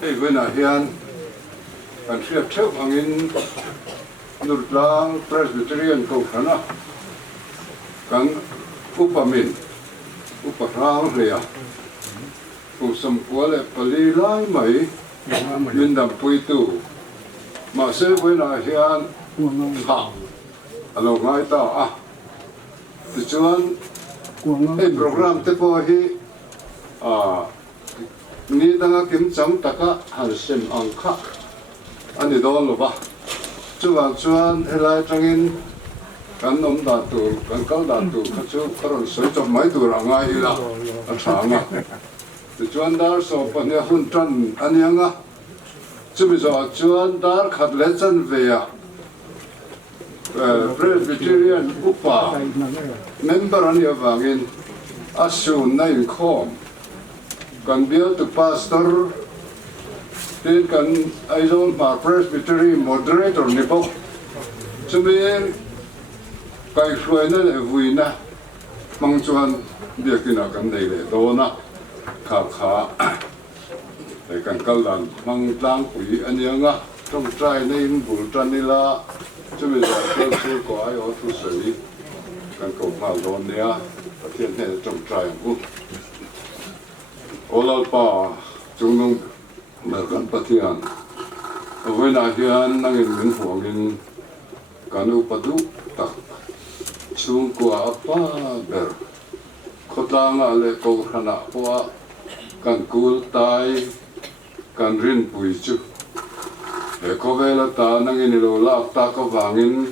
Hey, when I hear and see a chap angin Nurlang Presbyterian Kofana kan upamin uparang ria usam kuale palilai mai lindam puitu ma se when I hear ha alo ngai ta chuan hey program te po hi ni danga kim chang taka han sem angkha ani don lo ba chuan helai tangin kan nom da tu kan kal da tu kha chu karon soi chop mai tu ra ngai la a thanga chuan dar so pa ne hun tan ani anga chu bi zo chuan dar khat le chan ve ya Presbyterian upa member ani awangin asun na in khom kan bial to pastor tin kan aizon pa Presbyterian moderator ni bok chumin kai khoi na le vui na mang chuan biakina kan nei le do na kha ai kan kalan mang tlang pui anianga trong trai nei bul tanila chumin zo kan su ko ai o thu sei kan ko ma lo nia pathian ne trong trai bu olal pa chungnung mer kan pathian voi na hian nangin min huangin kanu patu tak chung kwa apa ber khotanga le ko khana kwa kan kul tai kan rin pui chu e ko vela ta nangin lo la ta ko wangin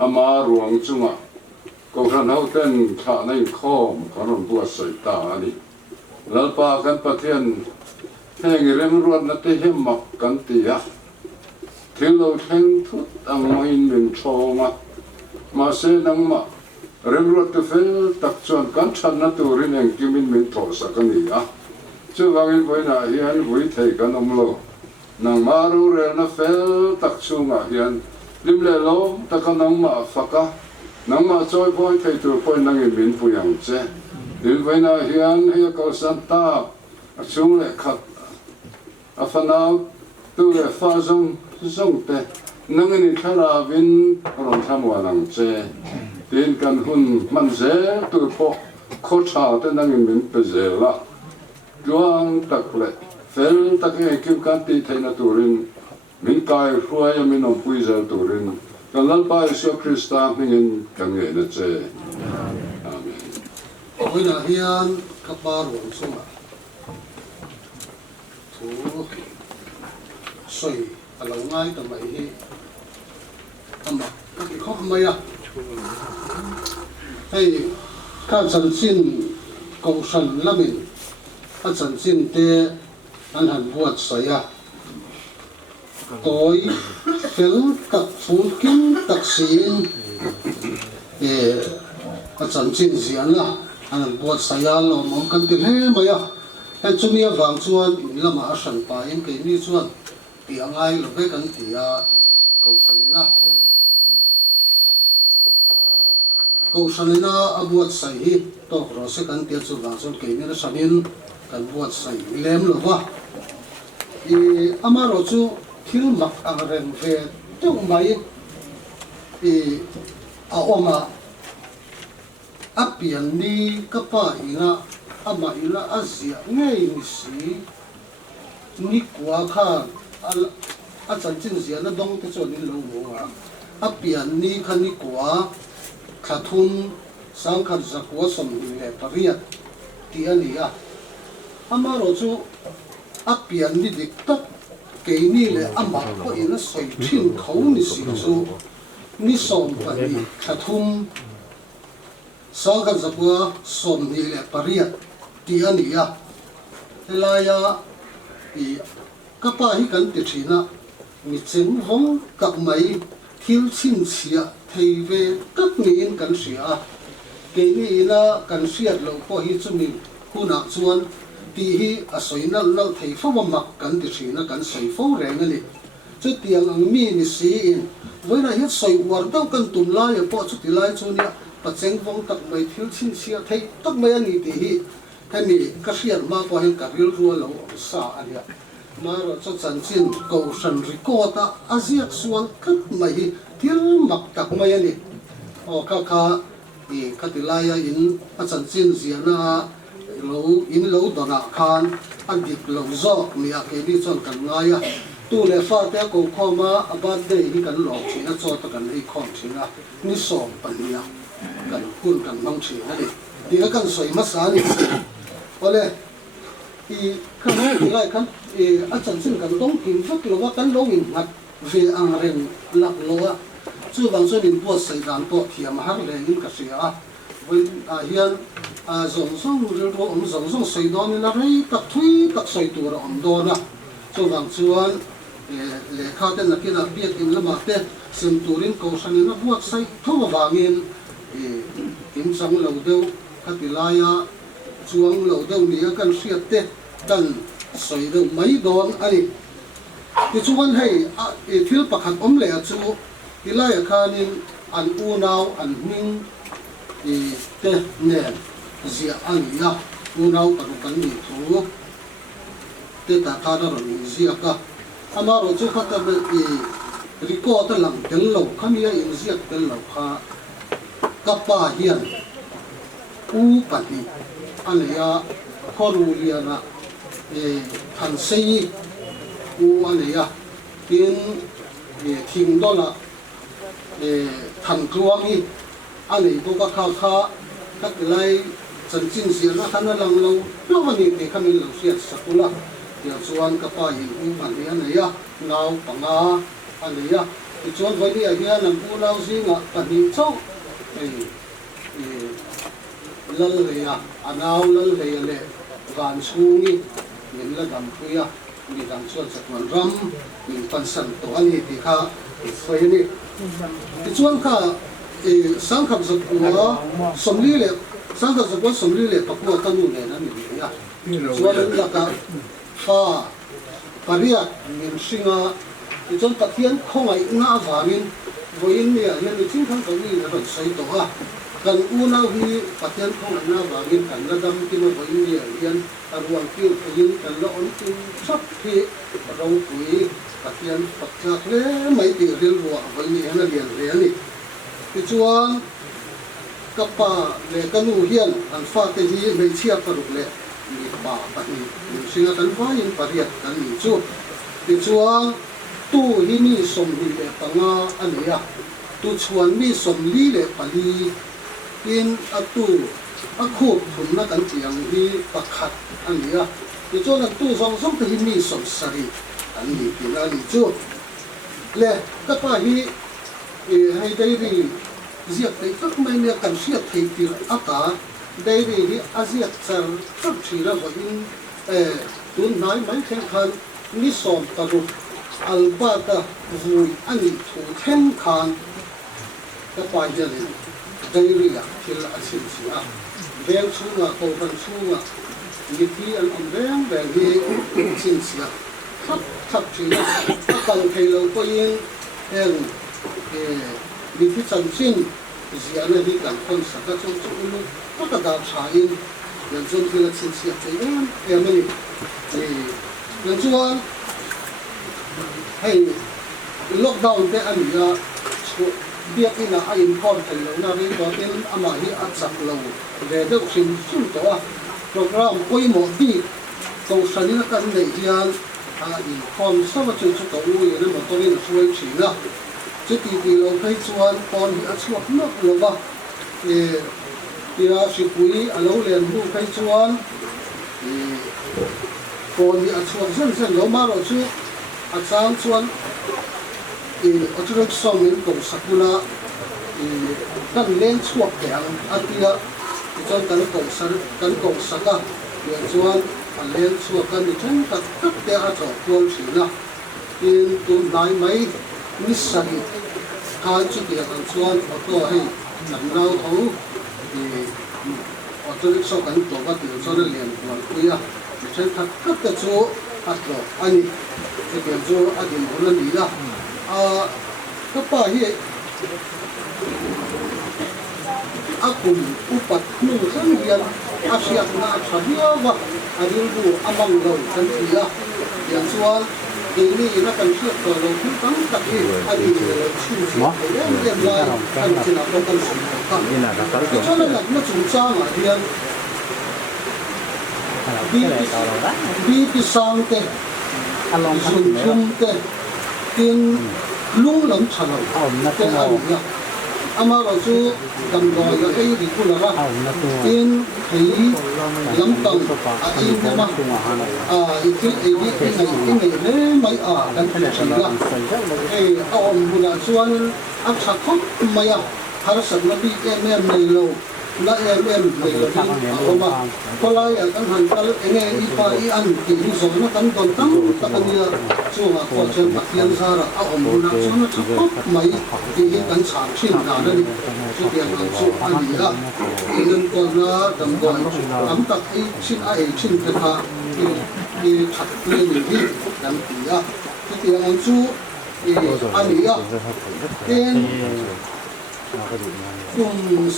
ama ruang chunga ko khana hoten tha nai khom karon bua sai ta ani lalpa kan pathian heng rem ruan na te hem mak kan tia thilo theng thut angoin min chonga ma se nang ma rem ruat te fel tak chuan kan than na turin eng kimin min tho sakani a chu wangin boina hian vui thei kan omlo nang maru rel na fel tak chunga hian lim le lo takanang ma faka nang ma choi boy thei tur poi nangin min puyang che din boina hian he ko santa chung le khat afanau tu le fa zong te nangani thara vin ron thamwa nang che tin kan hun man ze tu po kho cha te nangin min pe ze la luang tak le fel tak e kim kan ti thaina turin min kai hruaya min om pui zel turin kan lalpa Yesu Krista mingin kan nge na che amen oina hian kapar wang suma thu soi alo ngai ta mai hi ama ka ki khop mai a ai ka chan sin ko san lamin a chan sin te an han buat saya toi fel kak phul kin taksin a chan sin zian la an buat saya lo mom kan ti he mai a han chumi awang chuan in lama a san pa in ke ni chuan ti angai lo ve kan ti a ko sanina abuat sai hi to ro se kan ti chu la chon ke ni na sanin kan buat sai lem lo wa i amaro chu thil mak ang ren ve tung mai i a oma apian ni kapa ina ama ina azia ngai ni si ni kwa kha a chan chin zia na dong te chon in lo wa apian ni khani kwa khathun sang khat zakwa som le pariat ti ania amaro chu apian ni dik tak ke ni le ama ko ina soi thin khau ni si chu ni som pani khathum sang khat zakwa som ni le pariat ti ania laya i kapa hi kan ti thina mi chen hong kak mai thil chin chia thei ve kak ni in kan sia ke ni ina kan siat lo po hi chumi kuna chuan ti hi a soinal lo thei fo mak kan ti thina kan soi fo reng ani chu tiang ang mi ni si in voina hi soi war dau kan tum lai po chu ti lai chu nia pacheng vong tak mai thil chin chia thei tak mai ani ti hi hemi ka siat ma po hin ka ril ru lo sa ania maro cho chan chin ko san rikota aziak sual khat mai til mak tak mai ani o kha i katilaya in a chan chin ziana lo in lo dona khan an dik lo zo mi a ke ni chon kan ngaya tu le fa te ko khoma abad de hi kan lo china cho ta kan hi khom china ni som pania kan kun kan mang china ni di kan soi ma sa ni ole i kan hi lai kan a chan chin kan dong kim thak lo wa kan lo in mat ve ang ren lak lo wa chu wang chuan in po sai dan po thiam har le in ka sia với hiền giống giống rồi đó ông giống giống xây đó nên là đấy tập thuy tập xây tủ rồi ông đó nè cho vàng chuan lệ khát tên là kia là biết in là mặc tên xem tủ rin cầu sang nó buat xây thâu vàng in sang lâu đâu các cái lai chuang lâu đâu này cần siết tên cần xây đâu mấy đòn anh thì chuan hay thiếu bạc hạt ôm lệ chu cái lai khát nên ăn u nào ăn minh te nen zia ania unau parukan ni thu te ta ta ro ni zia ka amaro chu khata be riko ta lang tel lo khamia in zia tel lo kha kapa hian u pani ania khoru liana than sei u ania tin thing dola than kluangi anh ấy có khao khát các cái lai chân chính diện nó khăn lăng lâu lâu mà mình thì khăn mình lăng xuyên sạch luôn giờ chuan các bà hiện anh ấy à nào bằng anh ấy à thì chuan với cái anh ấy u nào gì ngạ bản hình châu lal này à nào lal này là gan suông đi mình là đam pui à mình đam xuân sạch mà ram mình phân sản tổ anh ấy thì khá phải đi thì chuan khá sang khắp dọc của sông Lý lệ sang khắp dọc của sông Lý lệ bắc của tanu này nó mình nhá cho nên là cả pha paria mình sinh thì trong tất nhiên không ai ngã vào mình với nên mình chính thắng cái gì nó vẫn xoay tổ ha cần u nào huy tất nhiên không ai ngã vào mình cần là đâm cái nó với nên ruộng kia thì cần là ổn định sắp thì rau quý tất nhiên tất cả thế mấy cái riêng ruộng với nên là liền này thì chuan kapa le kanu hian an fa te hi mei chia paruk le ni ba pa ni singa kan vai in pariat kan ni chu thì chuan tu hi mi som hi le panga ania tu chuan mi som li le pali in atu akhu thum na kan chiang hi pakhat ania thì chuan an tu zong zong te hi mi som sari kan ni pina ni chu le kapa hi hay đây thì diệt cái các mấy người cần siết thì cả đây thì diệt chẳng phát triển là vậy tuần nói mấy thiên khan ní sòm tàu albata vui anh thủ thiên khan các bài dân đây là thì là xin xí đen xuống là cầu phần xuống là đi khi anh đen về đi xin xí thấp chỉ là các cần cây lâu có yên em đi phía chân xin gì anh ấy cần con sạch ra trong chỗ luôn có cả đào thải in nhân dân thì là xin xịt chơi em ấy thì nhân dân hay lockdown cái anh là biết in là anh con thầy lâu na đây đó tên ama hi ăn sạch lâu để được xin xin tổ program quay một đi cầu sân nó cần này hiền in con sao mà chuyện cho cậu nuôi nên mà tôi nên là xuôi chỉ là chứ thì lâu thấy chuan con thì ăn suốt nước lâu ba thì là sĩ quý lâu liền thu thấy chuan con thì ăn suốt dần lâu mà rồi chứ ăn sáng chuan thì ở chỗ sông mình cầu sakula thì cần lên suốt kẹng ăn tia thì cho cần cầu saka thì chuan lên suốt cần thì chân tất cả ở chỗ chuan chỉ là nên tụi nãy mấy nissan hai chiếc điện thoại chuan ở đó hay làm rau thấu thì ở chỗ này sau cần tổ các điều cho nó liền hoàn quy à thì trên các cái chỗ bắt đầu anh cái điều chỗ anh em muốn làm gì đó các bà hi aku upat nu kan dia asyik na chabia wa ariu amang lo kan dia yang chuan ini ina kan siap to lo thu tam tak hi ani lo chu Mo, em em ta lai lòng an kén chi na ko kan si ka như là cái cho giống nên là nó chủ trang ở hiền cái này tao lòng đó đi cái sang cái ăn lòng phát dùng nữa chung cái tiền luôn lắm trả lời ông nó cái tua ăn nhá ama bảo chú cầm đòi cái gì cũng là ra ông nó tua tiền thấy lắm tầng à in nhưng mà tua hà nội cái này đấy mấy cái cái này chỉ là là sợi rất là ông bùn à chuan ăn chắc khóc mày har sab na pi em nei lo la em nei lo ma ko la ya kan han kal enge I pa I an ti ni zo na kan ton tam ta kan ya chu ma ko chen pa tian sa ra a om na so na chak mai ti kan chan chin na na ni chu tiang ang chu an ya in ko na dam da am tak I chin a e chin te kha I that le ni hi kan ti ya chu tiang ang chu an ya cùng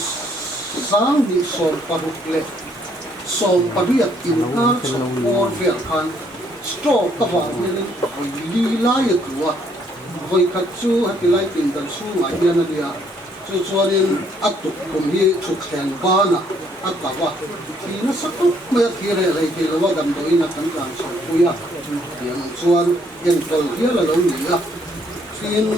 sáng đi sòng bạc lệ sòng bạc hiệp in na sòng bồn vẹn khan straw các bạn nên hồi đi lai được tua hồi khát chú hay cái lai tiền đàn su ngài hiền này à cho nên ắt tục cùng hi chụp thèn ba na ắt cả wa thì nó sắc tốt mấy cái này lại cái là gần đây là cần làm sòng cùi à tiếng chuan yên cầu hiền là lâu nhỉ à xin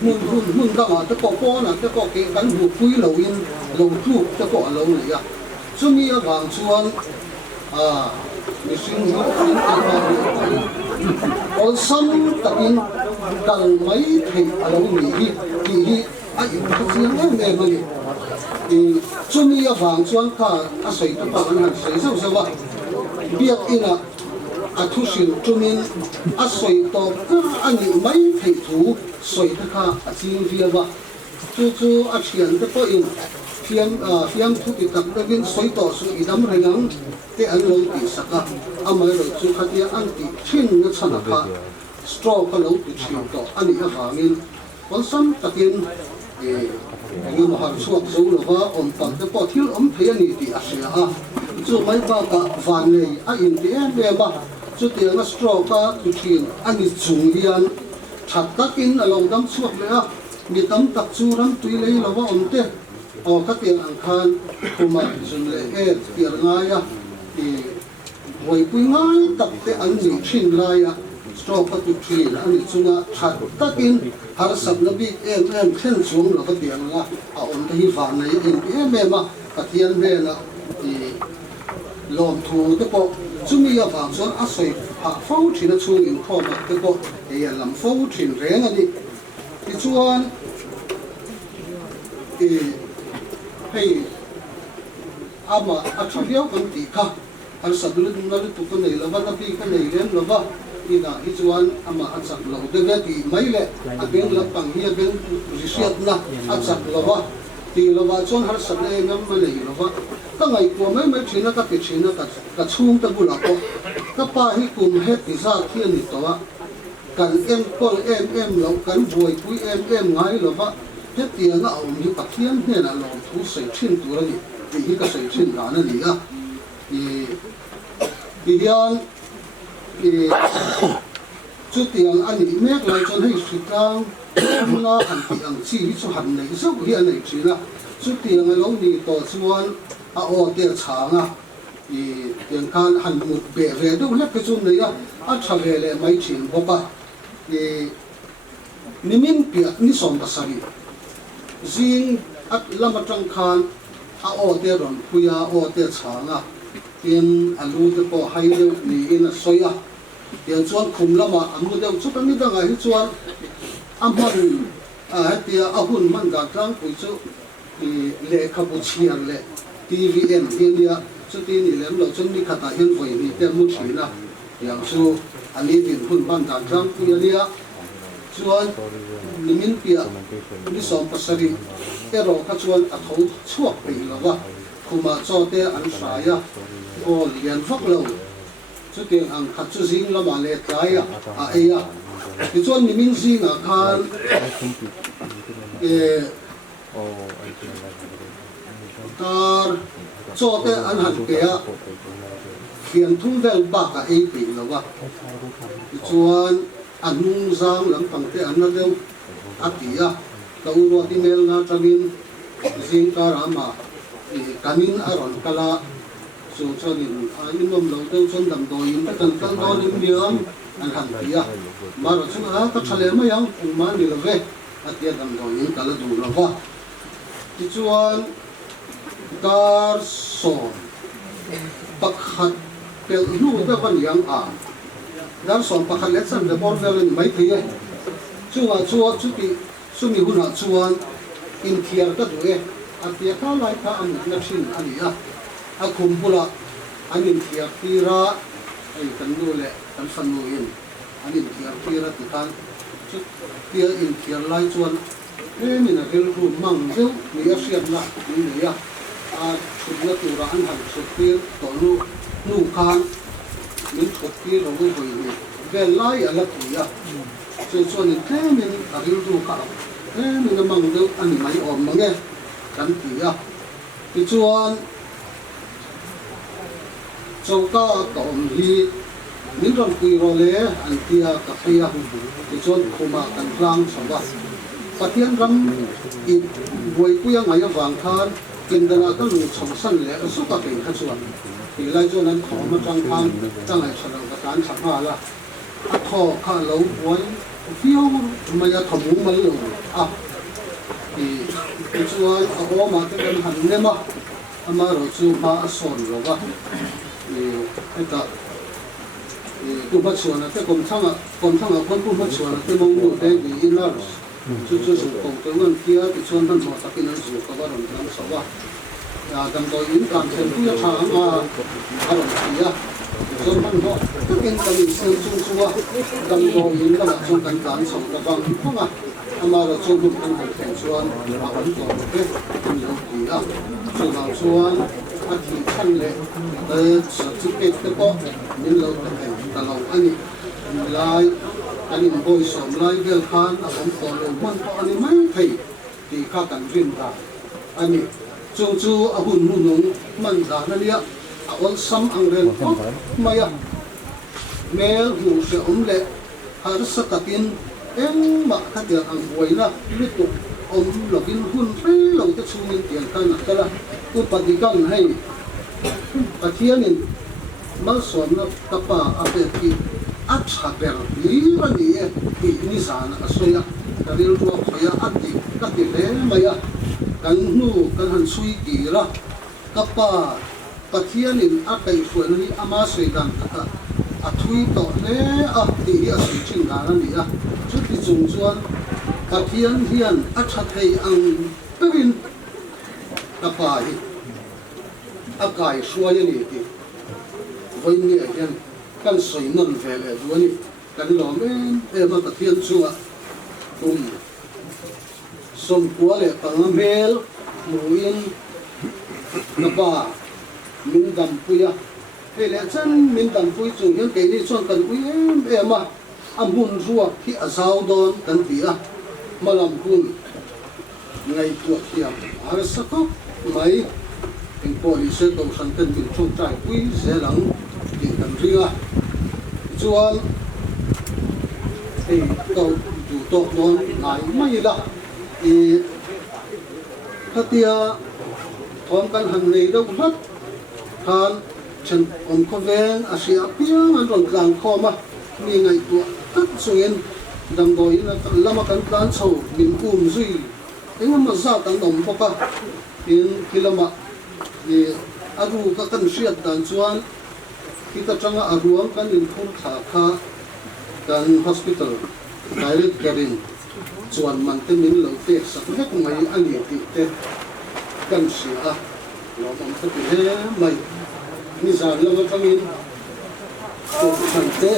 mun ka ma te ko na te ko ke kan hu pui lo in lo tu te ko lo ne ya chumi ya wang chuan ni sin hi in ma ol sam takin kal mai thei alo ni hi hi a in ka chiang em ma ni chumi ya wang chuan ka a sei tu pa kan han sei so so wa biak ina a thu sin chumin a soi to ka ani mai thei thu soi kha a ching hiawa chu a thian te po in fiam thu ti tak ka win soi to su idam rengang te an lo ti saka amai lo chu khatia an ti thin na chana kha straw ka lo ti thin to ani a hangin on sam takin ngi ma har chuak zo lo wa om pam te po thil om thei ani ti a sia a chu mai ba ka van nei a in ti em ba chu tiang a straw ka tu thin ani chung hian chặt tắc in ở lòng đâm suốt lẽ mi tấm tắc chu ram tùy lấy là vợ ông tê các tiền ăn khan kuma dừng lệ tiền ngay à thì vậy quý ngay tắc cái ăn nhiều chín lại à cho các tụi chín anh đi chung à chặt tắc in har sab na bi em khen xuống là các tiền à ông tê van này in em mà các tiền về là thì lòng thu cái bộ chúng mi vào cho áp suy học phẫu thuật là chung in kho mà cái bộ thì làm phẫu thuật rèn đi thì chuan thì hay ama acham biao kan ti kha har sabul na lu tu kan nei la na pi kan nei len lo ba ina hi chuan ama acham lo de ve ti mai le a beng la pang hi a beng risiat na acham lo ba ti lo ba chuan har sab le ngam ma lei lo ba ka ngai ko mai thina ka ti thina ka chung ta bu la ko ka pa hi kum het ti za khian ni to wa kan em kol em lo kan buai pui em ngai lo ba hết tiền nó ông như bát thiên này là lòng thú sấy chín tuổi rồi thì cái sấy chín đó là gì à thì hiện chút tiền anh ấy mẹ lại cho hay suy tăng nó hành tiền chi cho hành này số hiện này chỉ là chút tiền cái lông đi tổ chuan ô tiền sáng thì tiền can hành một bể về đâu lắc cái chung này chả về lại mấy chuyện bốc thì nimin piat ni som basari zing at lamatang khan o te ron puya o te changa tin alu te po hai de ni in soya yan chuan khum lama amu de chu kan ni da ngai chuan amhan tia ahun man ga tlang pui chu le khapu chiar le tvn india chu tin ni lem lo chen ni khata hen voi ni te mu thina yang chu ali tin hun ban da tlang pui ania chuan nimin pia ni som pasari ero ka chuan a thau chuak pe lawa kuma cho te an saya ko lian vak lo chu tiang ang khat chu jing lama le tlai a eya ti chuan nimin jing a khan tar cho te an han pe a thiền thung vel ba cả ấy bị là wa chuan anh nung giang lắm bằng thế anh nó đâu áp tía tàu lo đi mail na tramin riêng cả mà canin aron kala so cho nên in nom lâu đâu chân đầm đồi in cái cần đó lên miếng anh hẳn tía mà rồi chúng ta thale mà yang anh mà đi là về tía đầm đồi in kala đủ là wa chuan car so pakhat pel nu da van yang dar som pakhat let san de bor velen mai thei chuwa chuti sumi huna chuan in thiar ta due atia ka lai ka am na thin ania a kumpula anin thiar tira ai kan nu le kan san nu in anin thiar tira ti kan chu tia in thiar lai chuan ni na ril ru mang deu ni a siam na ni ne ya chut na tura an han chut tir to nu khan min chut tir ro hoi ni vel lai ala tu ya so ni temin a ril ru ka temin a mang deu ani mai om ma nge kan ti ya ti chuan chauka tom hi min ron ti ro le an tia ka thia ti chuan khoma kan tlang sawa pathian ram i voi puya ngai awang khan kindala kan ni chong san le su ka ke kha chuan ti lai chuan an thoma tang khan chang ai sanang ka tan changa la a tho kha lo voi fiu maya thomu mal lo ti chuan a oma te kan han ne ma ama ro chu ma son lo wa eta tu ba chuan te kom thanga kon pu ma chuan te mong nu te di inar chu su kong to ngan tia ti chuan man mo takin an su ka ba ron kan so wa ya dam do in kan sen pu ya tha ma a ron tia chuan man ho te ken ka ni sen chu wa dam do in la chu kan so ta bang khonga ama ra chu mun kan han chuan a on to te kan yo tia chu ba chuan a thi than le certificate te ko min lo ta lo ani lai anh em bồi sớm lại về khan à không có lâu man có anh em mấy thầy thì các cảnh viên cả anh em chú à hun hun nung man cả nên ya à on sam ang ren có mà ya mẹ hủ sẽ lệ hay rất sắc tin em mà các điều ăn quấy là liên tục là cái hun thấy lâu tới chung lên tiền ta nè là cứ bắt đi căng hay à kia nên mà sớm nó tập à về thì at haber bira ni ni sana asoya kadil to khoya atti katile maya kan han sui kira kapa pathianin atai suani ama seidan kata athui to le atti asu chin na ni a chuti chung chuan pathian hian atha thei ang pevin kapa hi akai suaya ni ti voini hian kan soi non vele duani kan lo em ma pathian chunga som puale pangamel muin napa min dam puya ele chan min dam pui chung hian ke ni chuan kan ui em amun ruwa hi azau don kan tia malam kun ngai tu hiam ar sakop mai in police to san ten bin chung trai pui se lang di kan ringa chuan thì tàu chủ tộc non ngài may là thì các tia thom kan hành này đâu mất han chân ông có ven Asia piang anh còn càng kho mà ni ngày tuổi tất sungen đầm đồi là làm cái plan sâu mình duy anh mà ra tận đồng bọc in khi làm thì aru các căn siết đàn chuan kita changa aruang kan in khur kha kan hospital direct garing chuan man te min lo te sak lek mai ani ti te kan sia lo man ta ti he mai ni san lo tangin to san te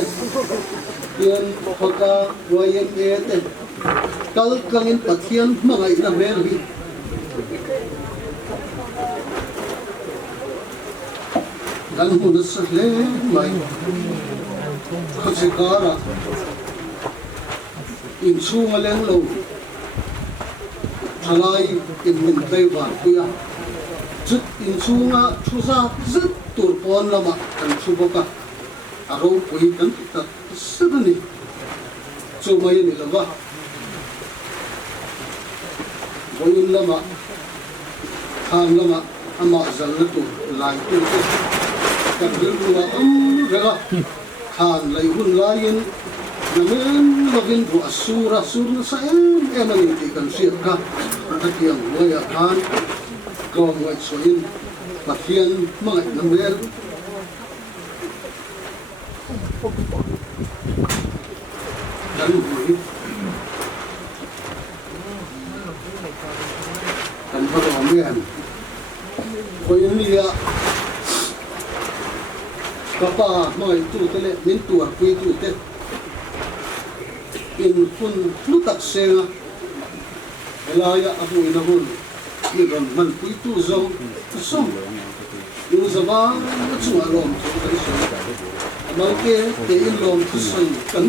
pian khota wayen e te kal kangin pathian mangai na mel hi dan mun sa le mai khasikara in chunga leng lo thalai in min tlai wa pia chút in chunga thu sa zut tur pon lama kan thu boka aro pui kan tu tak sudani chu mai ni lova boin lama khan lama ama zal na tu lai tu te kan dil la rela khan lai hun lain namen login bu asura surna sa emani ti kan siat ka tatiang waya khan kong wai soin pathian mai namrel kan hui kan horomian koin lia kapa mai tu tele min tuar pui tu te in hun flutak senga elaya ahu inahun ni don man pui tu zo som in zaba chunga lom kan so amal ke te in lom thi sai kan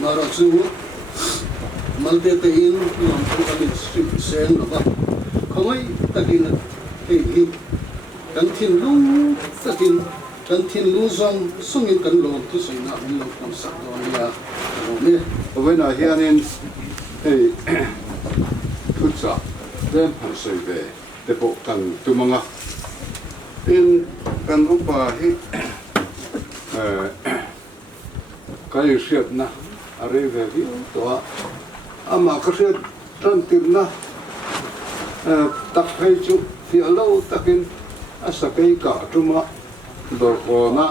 nara chu malte te in lom kan stream sen lo ba khoi takin te hi kan thin lu takin kan thin lu zong sungin kan lom tu sung na min lo kam sak don ya lo me với này hiện in thì thực ra đem hàng sợi về để bộ cần tu mong à in cần úp bà hi cái siết na ở đây về cái đó mà cái siết trăn tiền na tập hay chú thì lâu tập in sa cái cả tu mà đồ khô na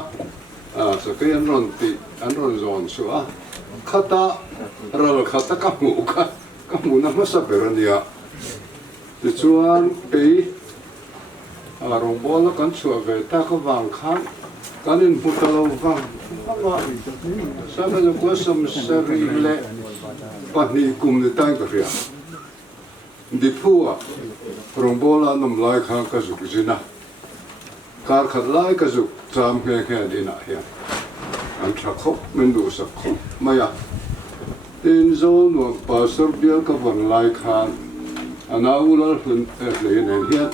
sa cái anh ron zon xua khata ral khata kamu na masa berania ti chuan pe rong bol kan chua ve ta ka wang khan kanin putalo wang sama no ko sam sari le pani kum de tang ka ria di phua rong bola nom lai khan ka zu jina kar khat lai ka zu cham ke dina hian an thakho min du sakho maya in zone of pastor bial ka van lai khan anaulal hun le nen hian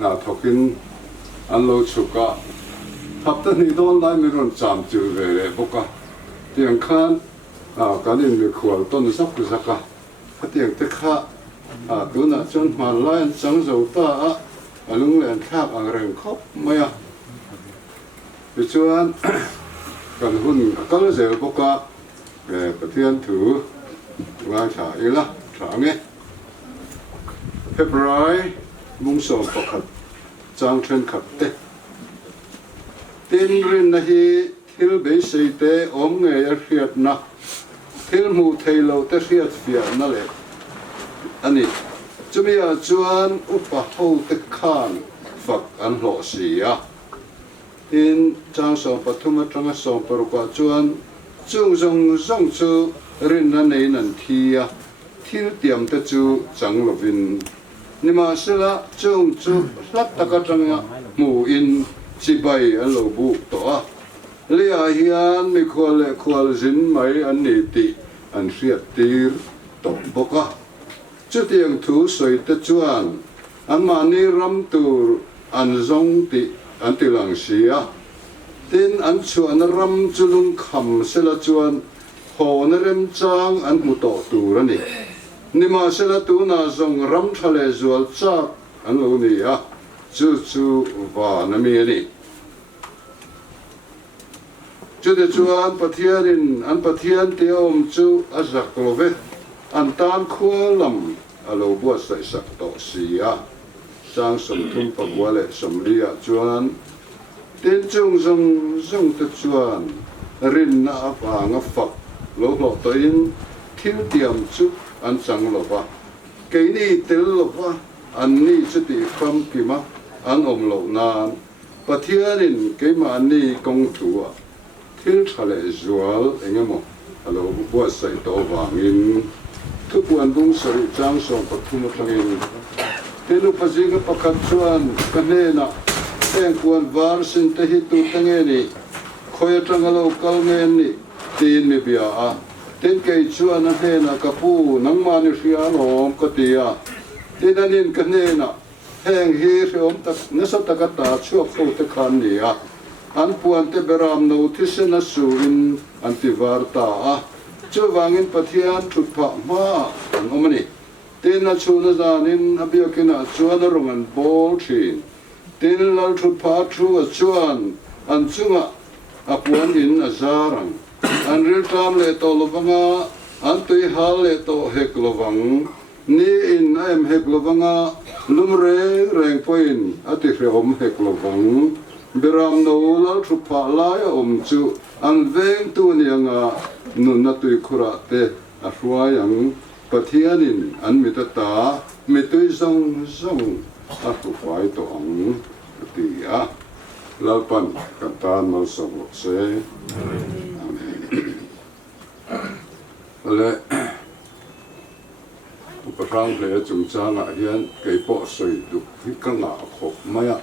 na thokin an lo chuka hapta ni don lai mi ron cham chu ve le boka tiang khan kanin mi khwal ton sak zaka hatiang te kha tuna chon ma lai chang zo ta anung len thak ang reng khop maya chuan kan hun kal zel boka pathian thu ngai tha ila tha nge February mung so pakhat chang then khat te tin rin na hi thil be sei te om nge a hriat na thil mu theilo te hriat fia na le ani chumia chuan upa ho te khan fak an lo sia in chang so pathuma tanga so parupa chuan chung zong chu rin na nei nan thia thil tiam te chu chang lovin nima sela chung chu hlat taka tanga mu in chibai an lo bu to a le a hian mi khwal zin mai an ni ti an hriat tir to boka chu tiang thu soi te chuan an mani ram tur an zong ti an tilang sia tin an chuan ram chulung kham sela chuan hon rem chang an mu to tur ani nima sela tu na zong ram thale zual chak an lo ni a chu va na mi ani chu de chuan pathian te om chu azak to ve an tan khualam alo bua sai sak to sia sang som thum pa wale somria chuan tin chung zong te chuan rin na apa nga fak lo lo to in thil tiam chu an chang lo ba ke ni tel lo ba an ni chu ti kham ki ma an om lo na pathianin ke ma ni kong tua thil thale zual engemo alo bua sai to wangin thu puan bung sari chang som pathuma thangin telu pasiga pakhat chuan kanena teng puan var sin te hi tu tangeni khoya tangalo kalngen ni tin mi bia a tên cây chuan nó thế là cà pu nắng mà nó xia lom cái tia tên anh in cái này nè heng hi rồi ông ta nó sao ta cái ta chuộc câu ta khăn gì à anh puan te beram notice na suin antivarta chu wangin pathian thut pha ma an omani tên na chuna zanin abiakina chuana roman bol thin tên lal thut pha thu chuan an chunga apuan in azarang an ril tam le to lovanga an tui hal le to hek lovang ni in em hek lovanga lumre reng poin ati hreom hek lovang beram no la thu pha lai om chu an veng tu nianga nun na tui khura te a hruayang pathianin an mitata mitui zong zong a thu phai to ang ti a lalpan kantan mal sabo se ale uparang le chung changa hian kei po soi du hi kanga khop maya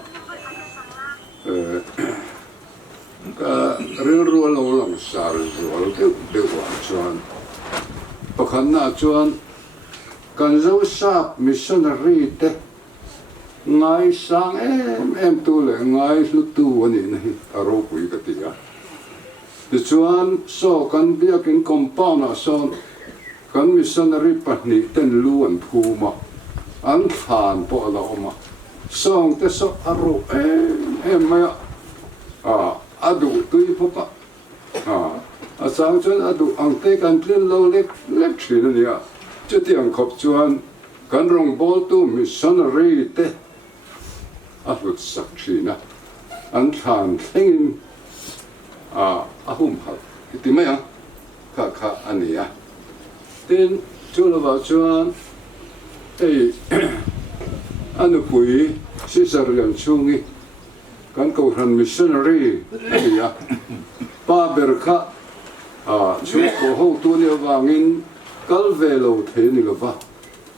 ka ril rual lo lang sar rual de wa chuan pakhan na chuan kan zo sap missionary te ngai sang em tu le ngai lu tu ani nei aro pui ka ti ya de chuan so kan biakin compound a so kan missionary pahni ten lu an phuma an khan po la oma song te so aro em ma adu tui phoka a sang chuan adu ang te kan trin lo lek thin ania chu tiang khop chuan kan rong bol tu missionary te a hlut sak thina an than thlengin a hum hat ti mai a kha ania tin chu lo wa chuan ei anu pui sisar yang chungi kan ko han missionary ania pa berkha chu ko ho tu ne wangin kal velo the ni lo ba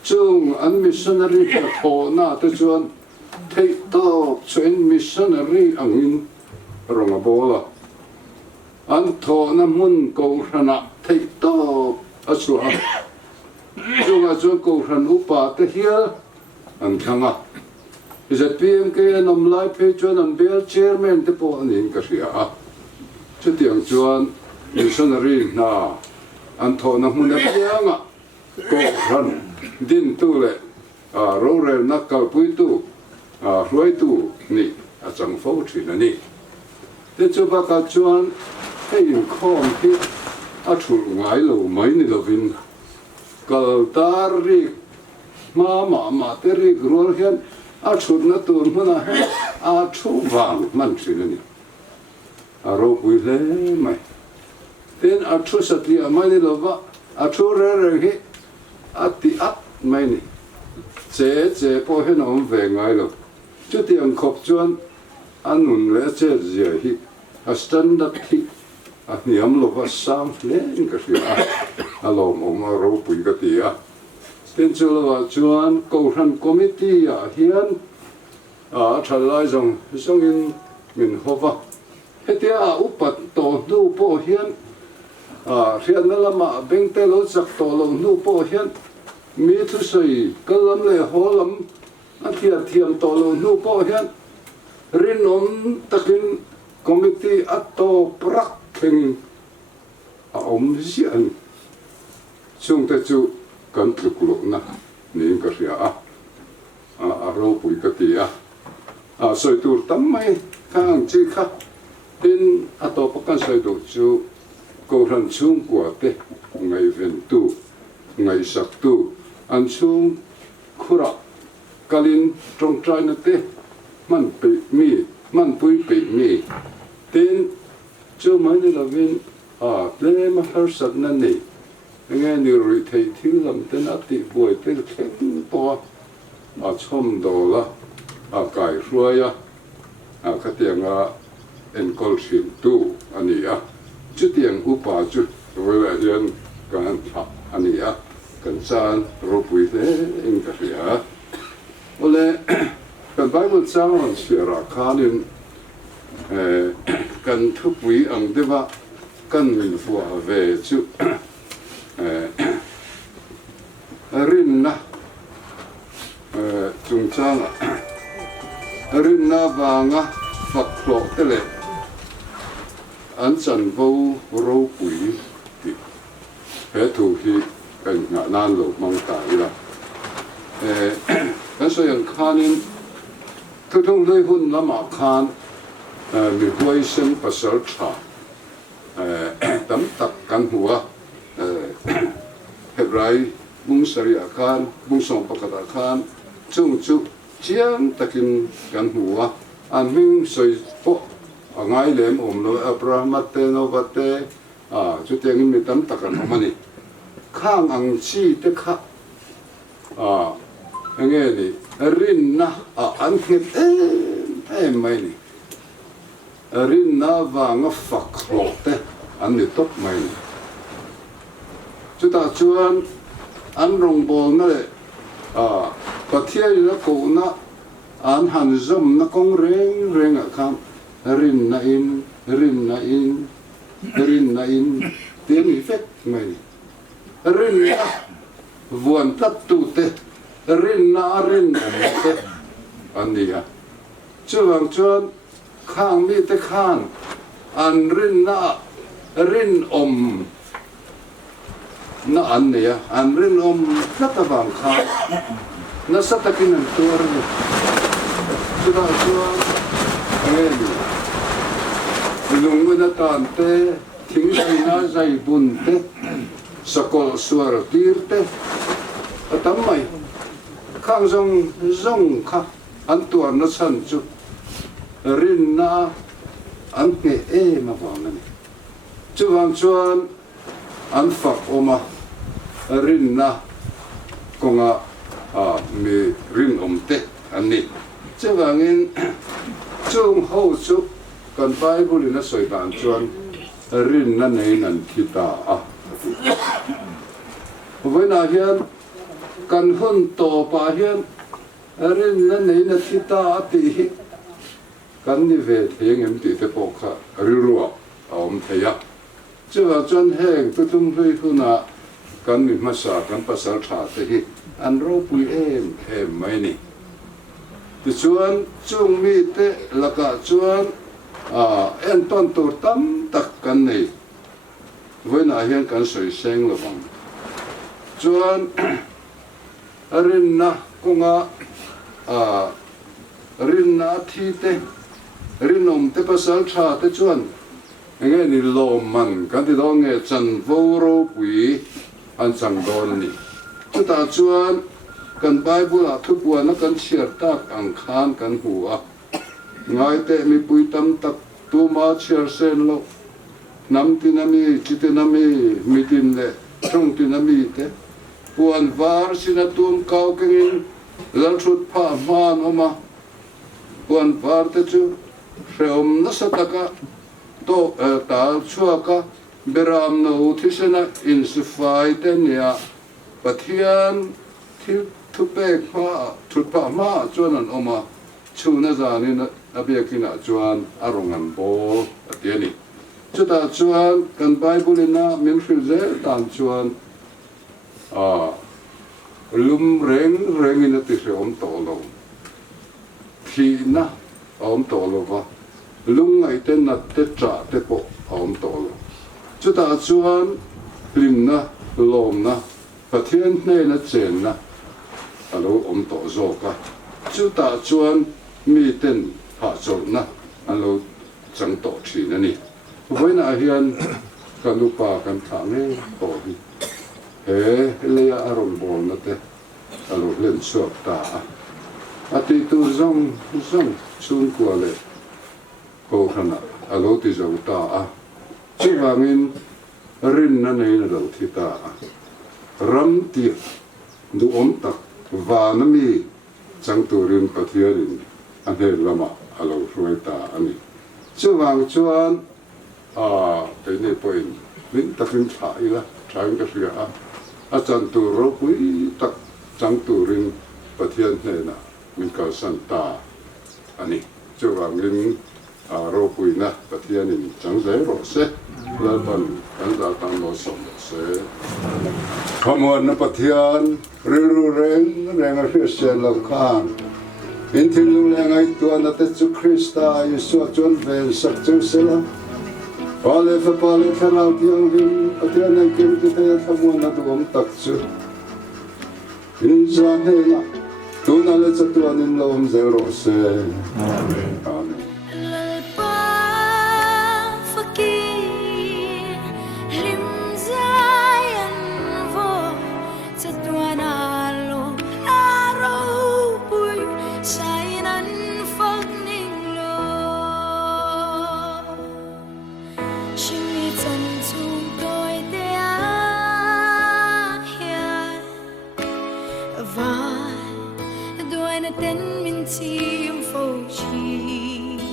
chung an missionary tho na te chuan thei to chen missionary angin ronga bola an tho na mun ko rana thei to asua chunga chuan ko ran upa te hial an thanga is a PMK an lai pe chuan an bel chairman te po anin ka ria chu tiang chuan missionary na an tho na mun a pianga ko ran din tu le ro re na kal pui tu ruai tu ni a chang fo thin ani te chu ba ka chuan hei khom ki a thu ngai lo mai ni lovin kal tar ri ma te ri grol hian a thut na tu hmana a thu wang man thin ani a ro pui le mai ten a thu sati a mai ni lova a thu re hi a ti at mai ni che po hen om ve ngai lo chu tiang khop chuan an nun le che zia hi a standard hi a niam lo va sam le in ka ria a lo mo ma ro pui ka ti a ten chu lo chuan ko ran committee a hian a thalai zong in min hova hetia a upat to du po hian rian na lama beng te lo chak to lo nu po hian mi thu sei kalam le holam a thiam to lo nu po hian rin om takin committee atto prak thing a om zian chung te chu kan tlukulok na ni ka ria a ro pui ka ti a soi tur tam mai kang chi kha tin ato pakan soi do chu ko ran chung kwa te ngai ven tu ngai sak tu an chung khura kalin trong trai na te man pe mi man pui pe mi tin chu mai ni lavin le ma har sat na ni nghe ni ri thei thil lam ten ati boi te theng to a chom do la a kai hruaya a khatianga en kol thin tu ania chu tiang upa chu roila hian kan tha ania kan chan ro pui te in ka ria ole kan bible chaman shira khanin kan thu pui ang deva kan min fu ve chu rin na chung chang rin na vanga phật lộ cái lệ an chan vô ro pui he thu hi kan nga nan lo mang tai la kan so yang khanin thu thong loi hun lama khan mi huai sem pasal tha tam tak kan hua hebrai mung sari khan mung som pakata khan chung chu chiang takin kan hua an ming soi po angai lem lo abraham te no bate chu teng mi tam takan omani khang ang chi te kha nghe đi rin na an khet em mai ni rin na vanga phak ro te an ni top mai ni chu ta chuan an rong bol na le pathia yu ko na an han zom na kong reng a kham rin na in te ni fet mai ni rin na vuan tat tu te rin na rin te an ni a chuang chuan khang mi te khan an rin na rin na an ni a an rin na ta bang kha na sa takin an tur ni chuang chuan lung na tan te thing sai na zai bun te sakol suar tir te atam mai khang zong kha an tuar na san chu rin na an pe ma vaman chuang chuan an fak oma rin na konga mi rin te ani chuangin chung ho chu kan bible na soi kan chuan rin na nei nan thita với na hiền cần hơn tổ bà hiền rin na nei na thita ti kan ni về thế em ti te po kha rilua om theya chuwa chuan heng tu tum hui huna kan mi masa kan pasal tha te hi an ro pui em mai ni ti chuan chung mi te laka chuan en ton tur tam tak kan nei với na hiền kan soi seng lo bang chuan rin na kunga rin na thi te rin te pasal tha te chuan nghe ni lo man kan ti lo nge chan vo ro pui an chang don ni ta chuan kan bible a thu pu na kan chiar tak ang khan kan hu ngai te mi pui tam tak tu ma chiar sen lo nam ti na mi chi te na mi tin le trong ti na mi te puan var sina tun kau kengin lan thut pha man oma puan var te chu freom na sataka to ta chuaka beram no thisena in sufai te nia pathian thil thu pe pha thut pha ma chuan oma chuna zani na abiakina chuan arongan bo atiani chuta chuan kan bible na min phil tan chuan lum reng in ti se om to lo thi na om to lo va lung ai te na te cha te po om to lo chuta chuan lim na lom na pathian nei na chen na alo om to zo ka chuta chuan mi ten ha chol na alo chang to thi na ni voi na hian kanupa kan tha nge to hi leia aron bol na te alo len suak ta ati tu zong chung kwa le ko hana alo ti zong ta chiwangin rin na nei na lo thi ta ram ti du om tak va na mi chang turin pathiarin an he lama alo roi ta ani chiwang chuan cái này point min takin tha ila thain ka ria a chan tu ro pui tak chang turin pathian ne na min ka san ta ani chuwangin ro pui na pathianin chang zai ro se la ban kan ta tang lo som se khamuan na pathian riru reng reng a Christian lo khan in thing lu lengai tua na te chu Krista Yesu chon ven sak chu sela pale fa pale tharal tiang rin pathian ang kim ki te khamuan na duam tak chu in san he na tu na le cha tuan in lo om zero se amen Tên mình chim phô chi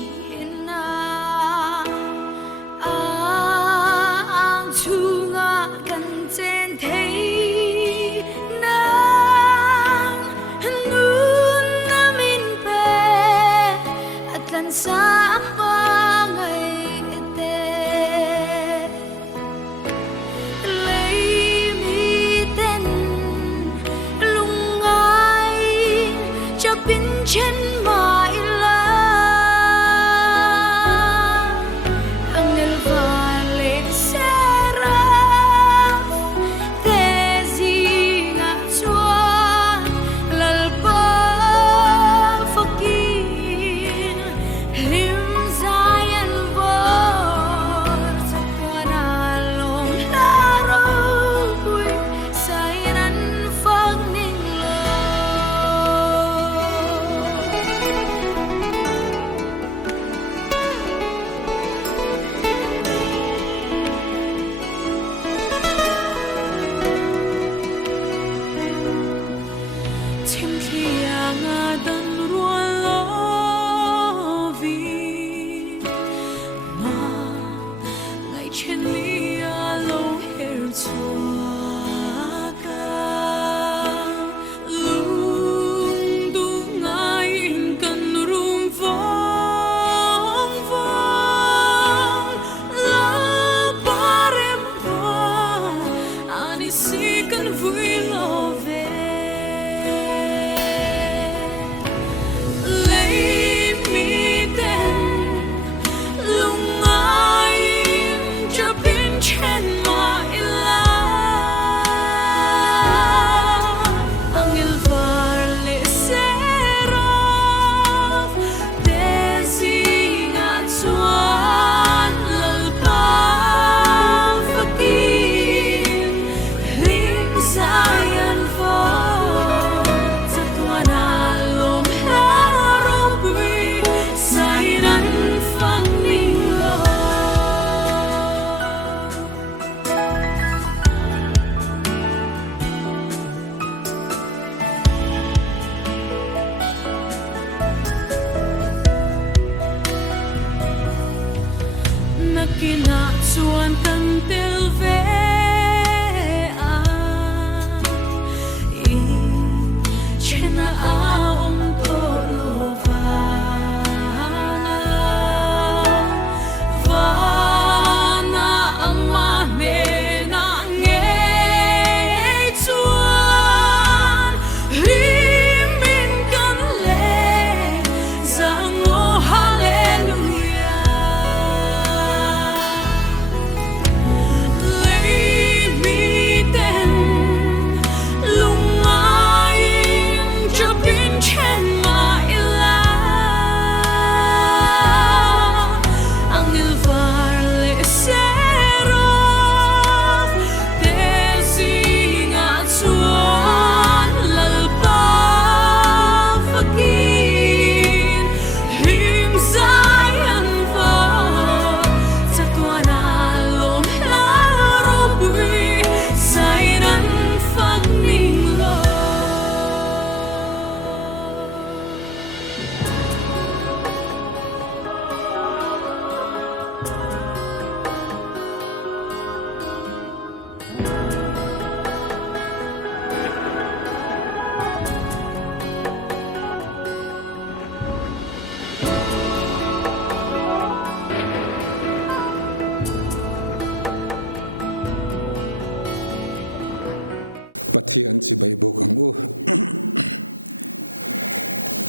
Pathian chi bai bok ang u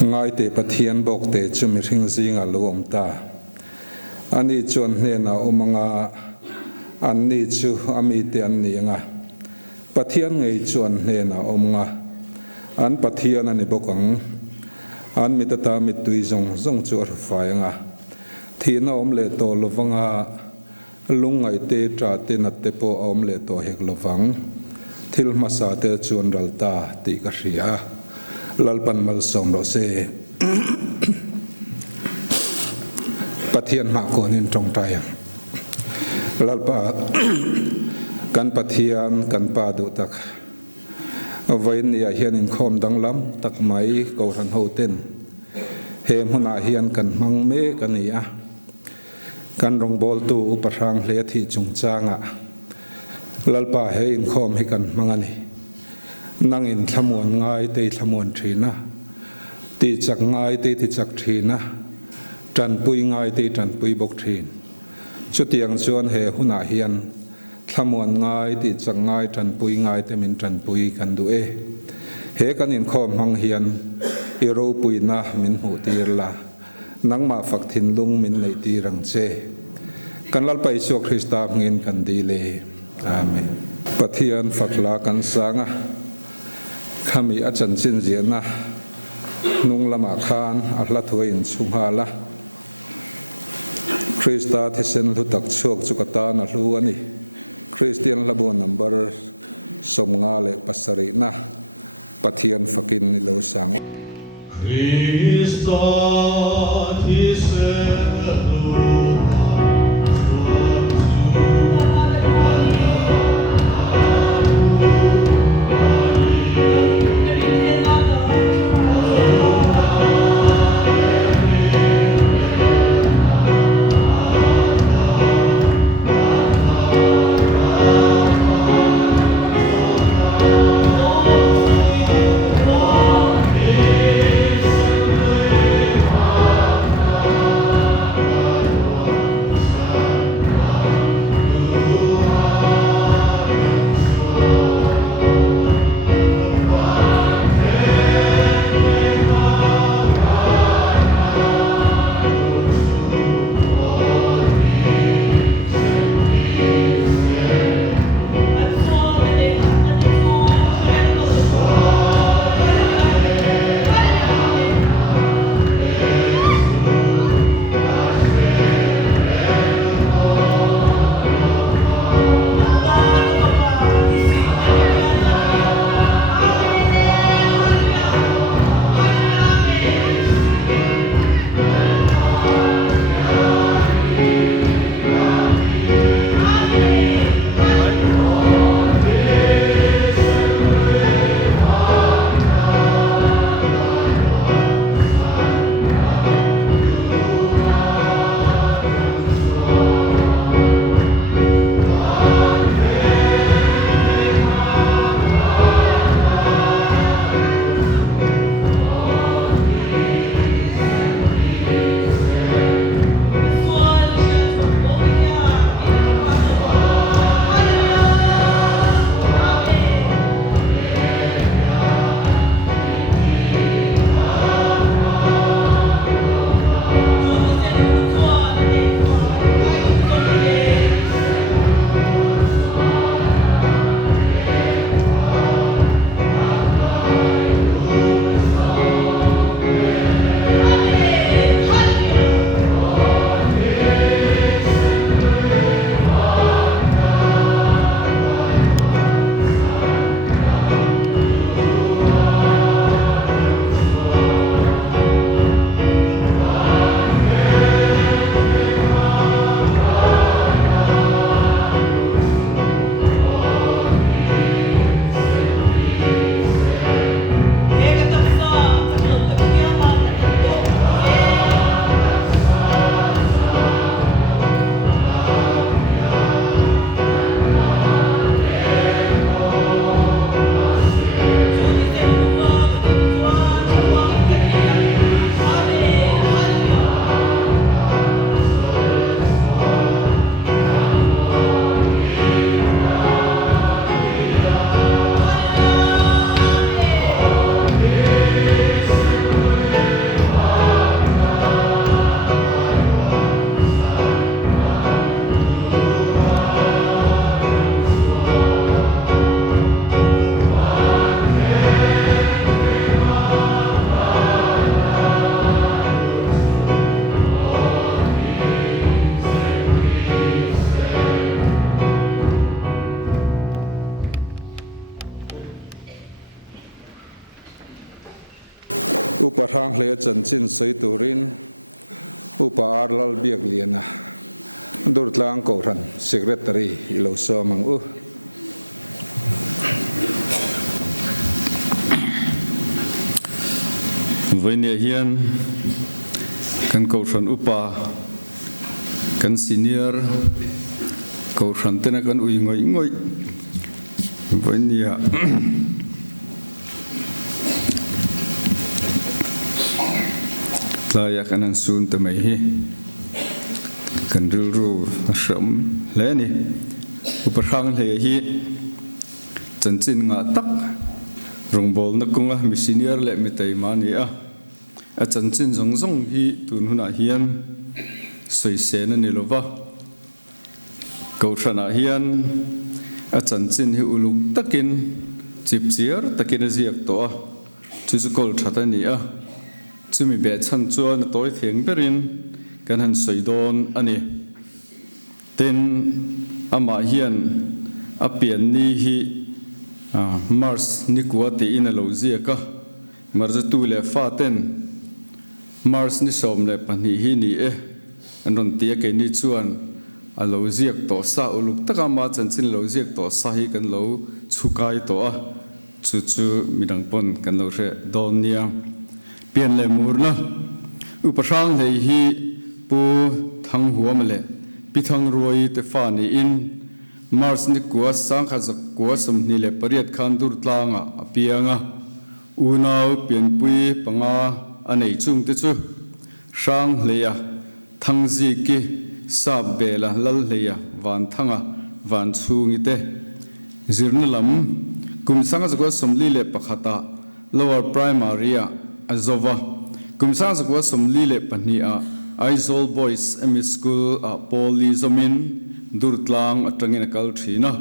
ngai te pathian bok te chumi ring zinga lo om ta ani chon hne na omanga an ni chu ami te an ni nga pathian ngei chon hne na omanga an pathian ani bok ang an mi ta mi tui zong zong chu ar fai nga thina om le to lovanga lungai te tra te na te po om le to hek lovang thil masa te chuan ralta ti ka ria lalpan mal som ro se pathian ma ko nin tong tai lalpa kan pathian kan pa du tak vain ya hian in khom dang lam tak mai ko ran ho ten hem huna hian kan mang me kan ia kan rong bol tu uparang le thi chung changa lalpa he in khom hi kan mangani nang in thamuan ngai te thamuan thina ti chak ngai te ti chak thina tran pui ngai te tran pui bok thin chutiang chuan he huna hian thamuan ngai ti chak ngai tran pui ngai te min tran pui kan du e he kan in khom hang hian i ro pui na min hu tir la nang ma fak thin lung min nei ti rang che kan lal pai so Krista ngin kan di le amen pathian fakla kan sanga khami achan chin ziana nung lama khan arla thuin chunghala Krista thesen lu tak chok chukata na lu ani Christian labo number somnga le pasari na pathian fakin ni lo sang Krista thesen อุปทางเลจันจินใส่ตุรินอุปอาร์ลลเบียกเลียนะดูดลางกอรันเซกเรตรีอิโลซอมังวันนี้เฮียนกันกอรันอุปากันซีเนียร์กอรันเตนะกันอุยงอยวันนี้ลายกันนั้นสูนแต่ไม่เฮกันรู้นะสมแล้วนี่อุปทานเลยฮีจันจินงาตักรงบอลนักกงอ่ะมิสิเนียร์เละมิเตยมานี่จันจินซงฮีตุนหุนาเฮียนสวยเสนนี่ลวะกอชนะเฮียนจันจินฮิอุลุกตักินจิบเสียร์ตักินเสียกตัวจุดกอลชัดนี่จะมีแบบชั้นจวนตัวเถียงเปรินกันหันสวยโดนอันนี้เต็นอามาเฮียนเปลี่ยนนี่ฮีมาร์สนี่กว่าตีอินโลเซียก็มาร์สตูเลฟ้าเต็นมาร์สนี่สมเลปนี่ฮีนี่อันนั้นตียกันนี่จวนโลเซียกต่อซาอุลุกตะกามาจันจินโลเซียกต่อซาฮีกันโลชุกายต่อจู่มีดังปนกันโลเรโดนเนี่ยเปลี่ยนเลยมูรนะอุปสรรคเลยฮีปูทั้งหัวมาเลยปีทั้งรวยแต่ฟ้านี่อินมาร์สนี่กัวสังขารกัวสมนี่เลยปริยัติขันดุรตลางเปียงอูนาวเปลี่ยนปุยปังอันไหนจุงติจูช่างเลยทั้งซีกีซาเบลลลเลยวันทั้งวันชูงิเตจิรนลำกุมสังขารกัวสมลีเลยปะขตา lower primary azova kumsang sakwa somli le pahnia aizol boys emi school polizomin durtlang atangin kal thina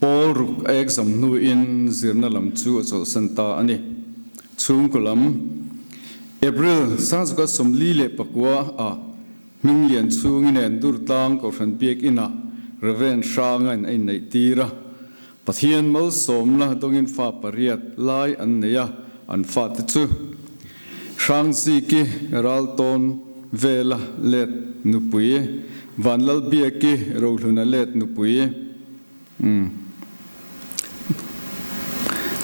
pol ruk exam nu in zirna lam chu chol santa ani chung kulam april sang sakwa somli le pakwa minglian chungin en durtlang ko ran piek ina reven shangan ai nei tira pathian mal somla dongin fa pariat lai an neya an fa chu Shang Siki Ralton Vela Let Nupui Van Lalbiaki Roluna Let Nupui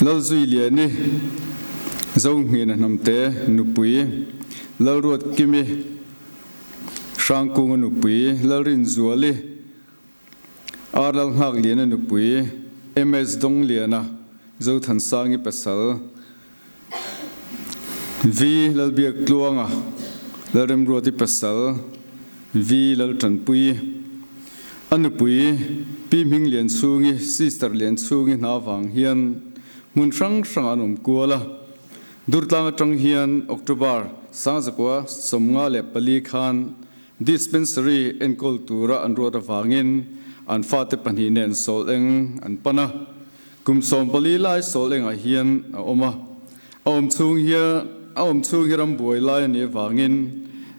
Lal Zuiliani Zongin Namte Nupui Lal Ruat Kimi Shang Kung Nupui Lal Rin Zuali Arlal Hagliana Nupui MS Dong Liana Zotan Sangi Pasal Vi lal biak luanga lal rem ruati pasal vi lal tan pui anu pui pi ming lian chungi sister lian chungi na wang hian mun sang sang anom kuala durtlang atang hian october sang zakwa somnga le pali khan dispensary en kultura an ruata wangin an fate pani nen soleng an pana kum som pali lai soleng a hian a oma om chung hian awam chu hiram boy lai ani wangin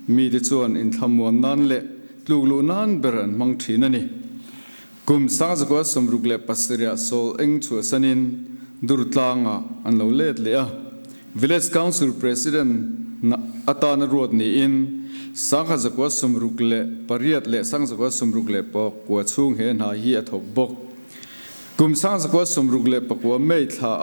mi de chuan in thamuan nan le tluglu nan beran mang thin ani kum sang zakwa somruk le pasria sol eng chu sanin durtlanga an lo let le village council president atana road ni in sang zakwa somruk le pariat le sang zakwa somruk le po kwa chung he na hi athok bok kum sang zakwa somruk le pakwa mei tha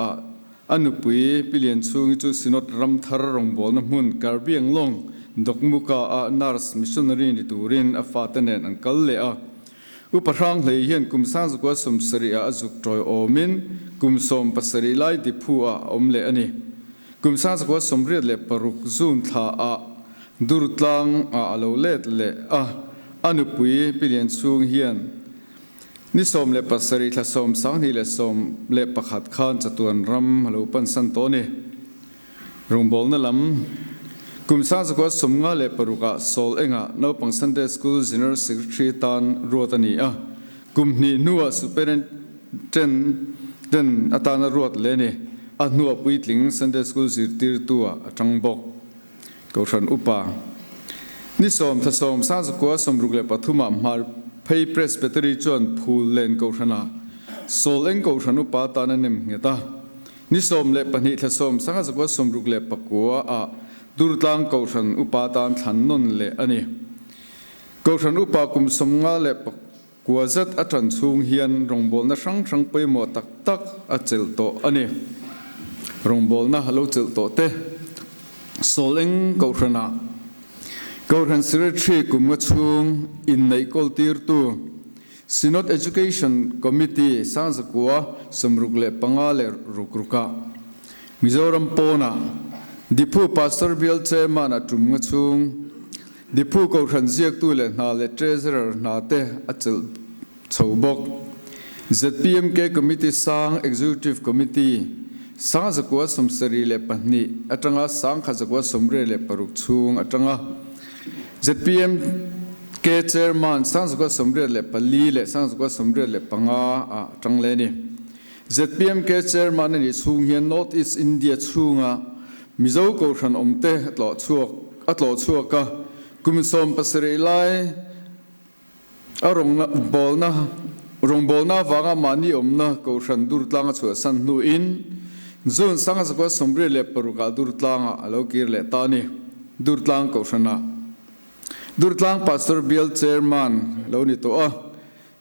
anupui pilian chungi chu sinot ram thar rong bol na mun karbiang long dokmuka nurse missionary ni turin afatenen an kal le uparang le hian kumsang zakwa somsari azuk troi omin kumsom pasari lai dipua omle ani kumsang zakwa somriat le paruk zun tha durtlang alo let le anupui pilian chung hian ni som le pasari tha som sang ni le som le pakhat khan chatuan ram halo pan san to ni rongbol na lam kumsa zakwa somnga le paruka sol enga no pang Sunday school general secretary tan rotani kumni nuwa superintendent den atana rot le ni nuwa puitling Sunday school zirtir tua atangbok kauran upa ni som tha som sa zakwa somruk le pathuma mar Pei presbytery chuan phul len ko thana sol eng ko thanu pa ta na nem ngeta ni som le pani tha som sanga zakwa somruk le pakua a durtlang kausan upatan than non le ani kausan upa kum somnga le pakua zat atran chung hian rongbol na sang sang pe mo tak tak a chel to ani rongbol na halo chel to te soleng kausana kausan secretary kum nga chung in nei kol tir tu Synod Education Committee sang zakwa somruk le panga le rukruka Mizoram pona dipu pastor bial chairman atum nga chung dipu ko than ziak tu le na le treasurer na te achel chobok ZPMK committee sang executive committee sang zakwa somsari le pani atanga sang khazakwa somre le paruk chung atanga ZPM ke chairman sang zakwa somre le pali le sang zakwa somre le panga a tangle ni ZPM ke chairman ni chung hian North East India chunga mizo ko than omte atlo chuak ka kumisom pasare lai arong bolna wanga mani omna ko than durtlanga chu san nu in zon sang zakwa somre le paruka durtlanga alokir le tani durtlang ko thana Durtlang Pastor Bill Chairman Loni to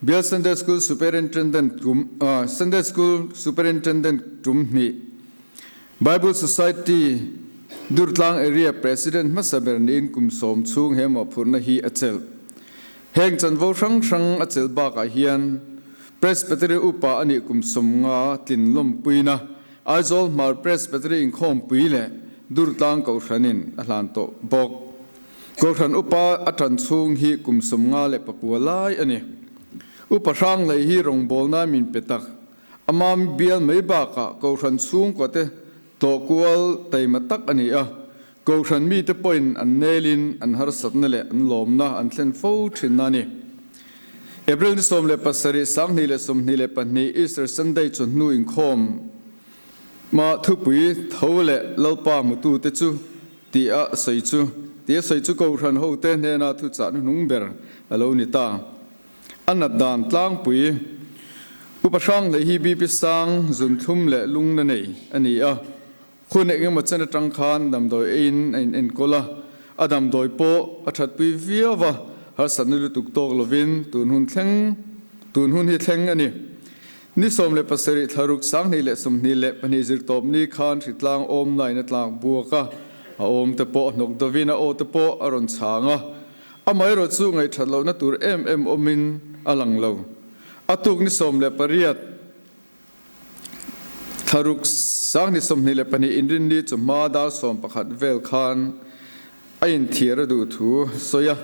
Bill Sunday School Superintendent Tumni Bible Society Durtlang Area President Masabernin kum som chung hema phurna hi achel heng chanwo sang sang achel ba ka hian Presbytery upa ani kum som nga tin lom puina Azol Mar Presbytery in khom puile Durtlang ko thanin ahlan to bok Kausan upa atan chung hi kum somnga le pakualai ani upa sang le hi rongbol na min petak amam bial mai ba ka kausan chung ko te to kual taimatak ani a kausan mi te point an nelin an har sat na le an lom na an thlen fo thin na ni April ni som le pasari sang ni le som ni le pan ni Easter Sunday chun nu in khom ma thupui thole lalpa mutu te chu ti a sei chu Tia sai chu ko ran ho te ne na thu cha nung ber alo ni ta anat dan tlang pui upasang le hi bi pi sang zun thum le lung na nei ani a khun e ngam chen tang khan dam doi in kola adam doi po athat pi viawa har san lu tuk tok lovin tun hun hi thleng ani ni som le pasari tharuk sang ni le som ni le pani zir top ni khan thitlang om nai na tlang buaka om te po nok dovina o te po aron changa amai ro chu ngai thalo na tur omin alang lo atuk ni som le pariat tharuk sang ni som ni le pani indin ni chuma dar som pakhat vel khan ain thiar du thu soya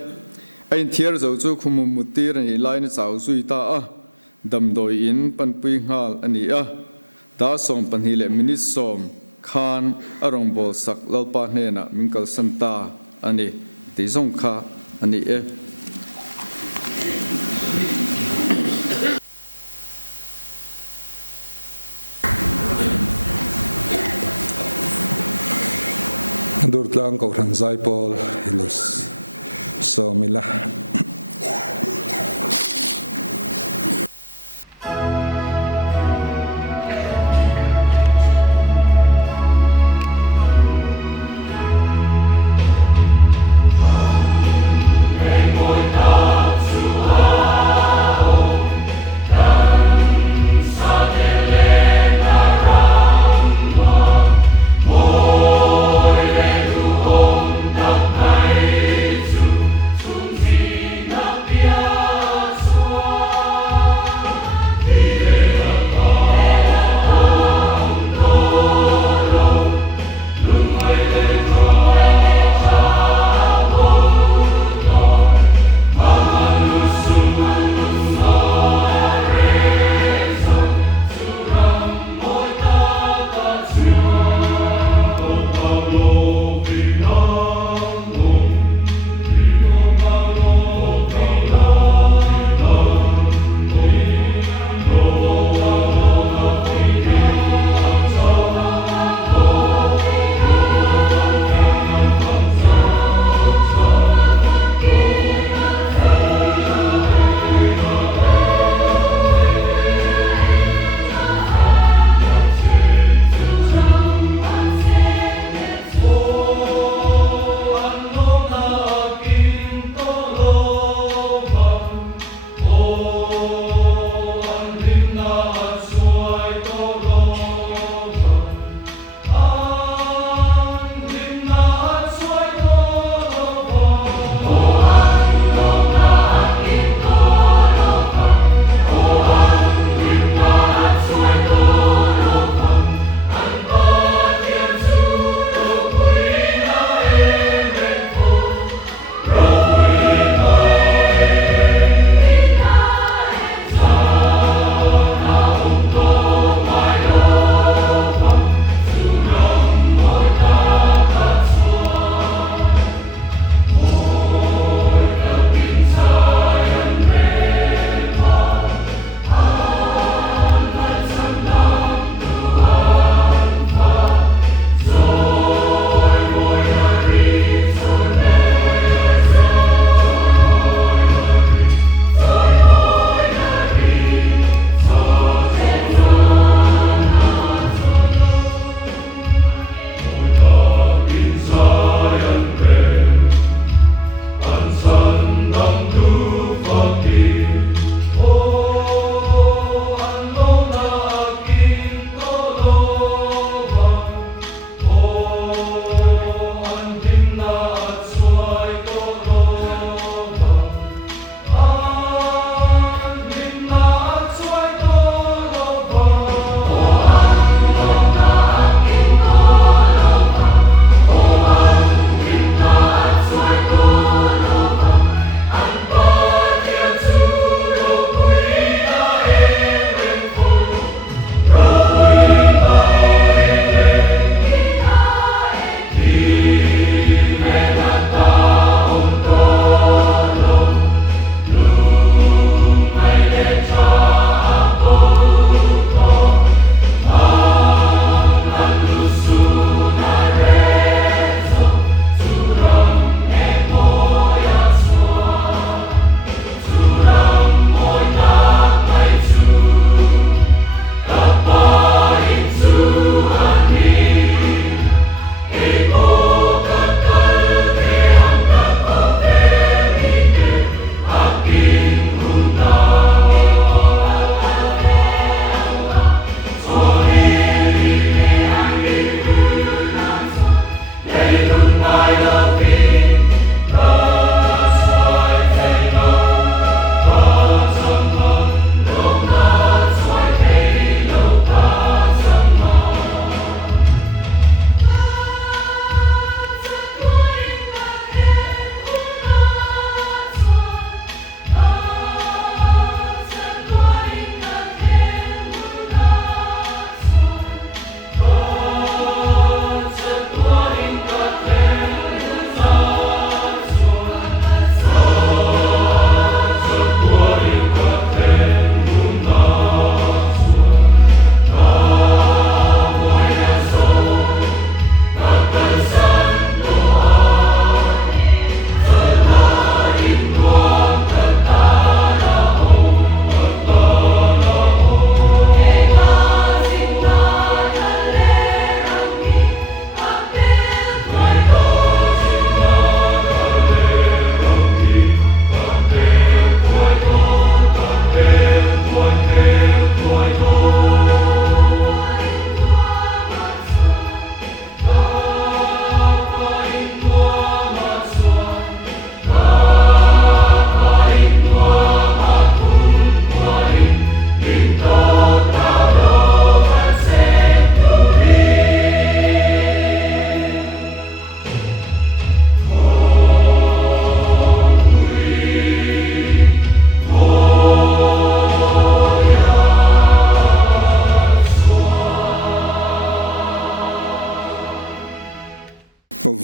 ain thiar zo chu khumum mutir ni line chau zui ta a dam doi in pan pui ngal ani a da som pan hi le minit som Khan arong bol sak lalpa hena minkal santa ani ti zong kha ani e Durtlang ko than zaipol hilus so mila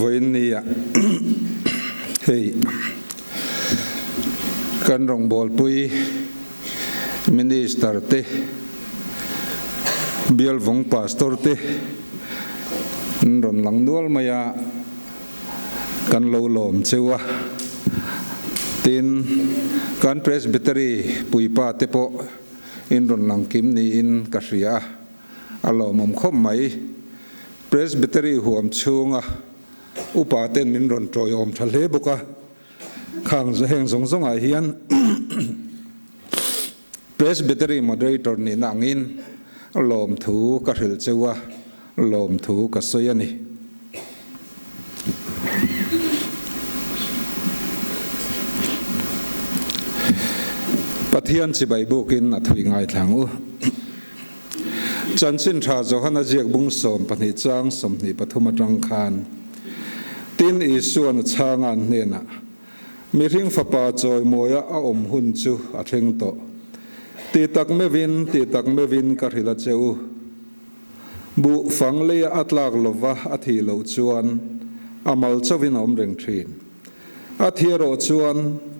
วันนี้เฮ้ยกันรองบอลปุยมินิสเตอร์เตเบียลวงพาสตอร์เตรอนหลังดัวมายากันโลลมเชวะตินกันเพรสบิตรีปุยป้าเตโปอินรอนหลังกิมนี่อินกัสยาอารมณ์คมไหมเพรสบิตรีหัวมชูงะอุปาเตนมินรอนโจยอมทะเลบุกะข้างแห่งสงสงอาเฮียนเพรสบิตรีมาได้ตอนนี้นางอินลมถูกระหิลเจวะลมถูกระสยนี่ปะเทียนสิใบบุกินอัฐวิงไอทางจันสินทราจหันเจียกบุงสมปนิจังสมนิปฐุมจังคานตินอีส่วนชางานเนนะมีริ่งฝปาจอยมวยอาอมหุนจูอาเทงโตตีตักไม่วินกระหิลเจวบุฟังเลียอัตลากลวะอาทิโลจวนอามัลเจวินอมเริงทรีนอาทิโรจวน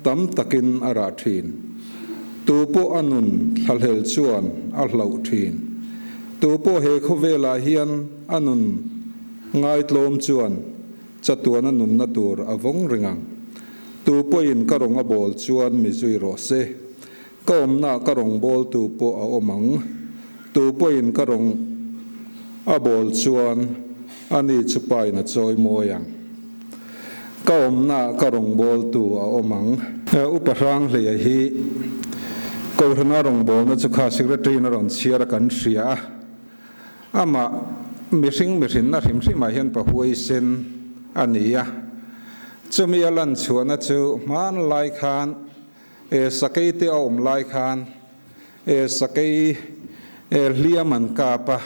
ตั้มตักินอาราทรีนตูโปอนุนทะเลจวนอาเหลาทรีนตูโปเฮคเวลาเฮียนอนุนไงตลมจวนจัตตัวนันุนนัตัวอวงริงังตูโปอินกระรงอบอลจวนมิจุยโรเซก็อมนากระรงบอลตูโปอาอมังตูโปอินกระรงอบอลจวนอันนี้ชุปายนัดจอยโมยังก็อมนากระรงบอลตูอาอมังอุปรังเลียฮีก็ทนารงบอลนัดจุข้าสิกระตรีนรอนเชียร์กันเสียอามามิสิงนะทิมสิมาเห็นปะหวยเซนอันนี้จะมีอลันชวนนะจูมันไลคานสกัยเตียวอมไลคานสกัยเลียมันกาปะ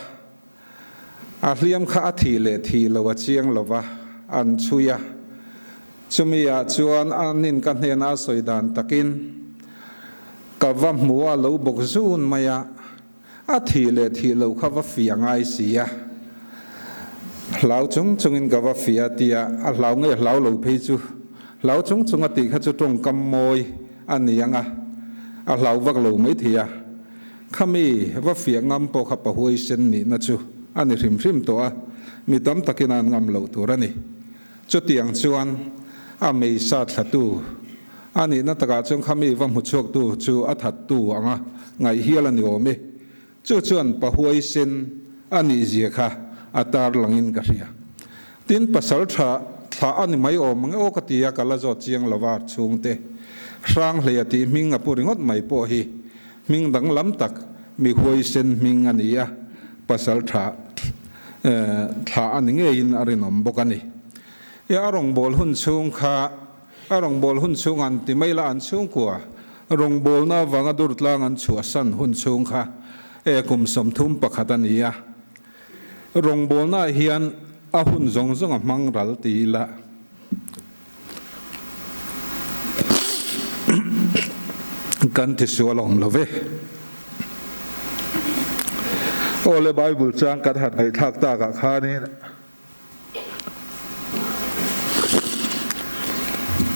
เลียมข้าทีเลทีลวะเชียงลวะอันชุยจะมีชวนอันนินกันเฮนาสวยดานตะกินกับว่ามัวลูบกซูนมายาทีเลทีลูข้าว่าเฟียงไอเสียเหล่าจงอินกับว่าเฟียเตียเหล่าเงี้ยเหล่าลูพิจูเหล่าจงอติข้าจะตรงกำมวยอันนี้ยังเหล่าวักลูไม่เทียข้ามีว่าเฟียงำปอขับปะหวยเส้นนี่นะจูอันนี้ริมตัวมีตั้มตะกินานงำเหล่าตัวนี่จุดเตียงชวนไม่ทราบทัดตูอันนี้นัตกาจงข้ามีว่ามุชกตูจูอัฐตูไงเฮียลันโยมิจูชวนปะหวยเส้นอันนี้เจียค่ะอัตราหลังอินกันเสียตินปัสสาวะถ้าอันนี้ไม่ออกมันโอกติยากละจอดเจียงละวาดช่วงเตะร่างเลียตีมิงอปุริงดไม่พอฮีมิงดังล้ำตักมีหวยเส้นมิงอันนี้ปัสสาวะถ้าอันนี้อินอารินอมบกันนี่ยารงบอลหุ่นช่วงข้าอารมณ์บอลหุ่นช่วงอันที่ไม่ละอันช่วงกว่าอารมณ์บอลน่าวังอดุรตลางอันชัวสันหุ่นช่วงข้ากุมสมทุมปะขัดนี้อารมณ์บอลน่าเฮียนอาหุ่นจงมังรัลตีละกันที่ชัวลงละเวโอเลไบเบิลจางกัดหัดให้ทักตากับข้านี่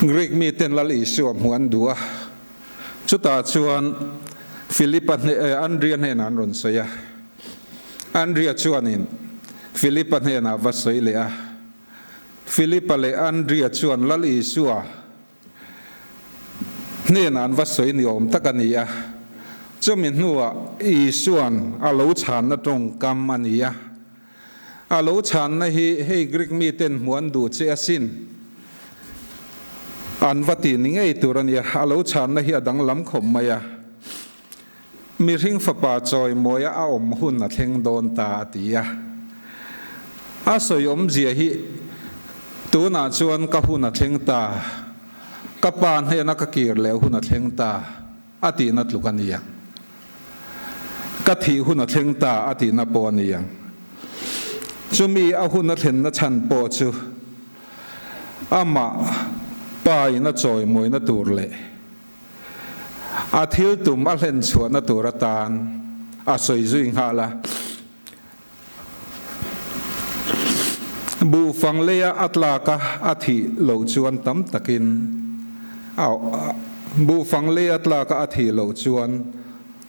กรีกมีเต็นลลีสวมหัวดัวชุดตาชวนฟิลิปป์อันเรียนให้นานรอนเสียอันเรียชวนินฟิลิปป์ให้นาวัดสวยเลยฟิลิปป์เลยอันเรียชวนลลีสวเนี่ยนานวัดสวยนิยมตะกันนี้จะมีหัวอีส่วนอาลูชานตรงกรรมอันนี้อาลูชานนะให้กรีกมีเต็นหัวดูเจ้าสินอันวัตินิงไอตัวนี้อาลูชานนะฮีดังล้ำขมมายมีริ่งฝปาจอยมวยอาอมหุ่นนัดเฮงโดนตาตีอาสยมเจียฮีตัวน่าชวนกับหุ่นนัดเฮงตากับปานให้นักกีฬาแล้วหุ่นนัดเฮงตาอาตีนัดลุกันยังกะทิหุ่นนัดเฮงตาอาตีนับปอนี่ยังจะมีอาหุ่นนัดเฮงนัดชันปอจูอามาไปนัดจอยมวยนัดตัวเล่อาทิลตุมอาเล่นชวนนัดตัวตานอาสวยจุยงฮาละ บูฟังเลียอัตลากะอาทิโลจวนตั้มตะกินเอาบูฟังเลียอัตลากะอาทิโลจวน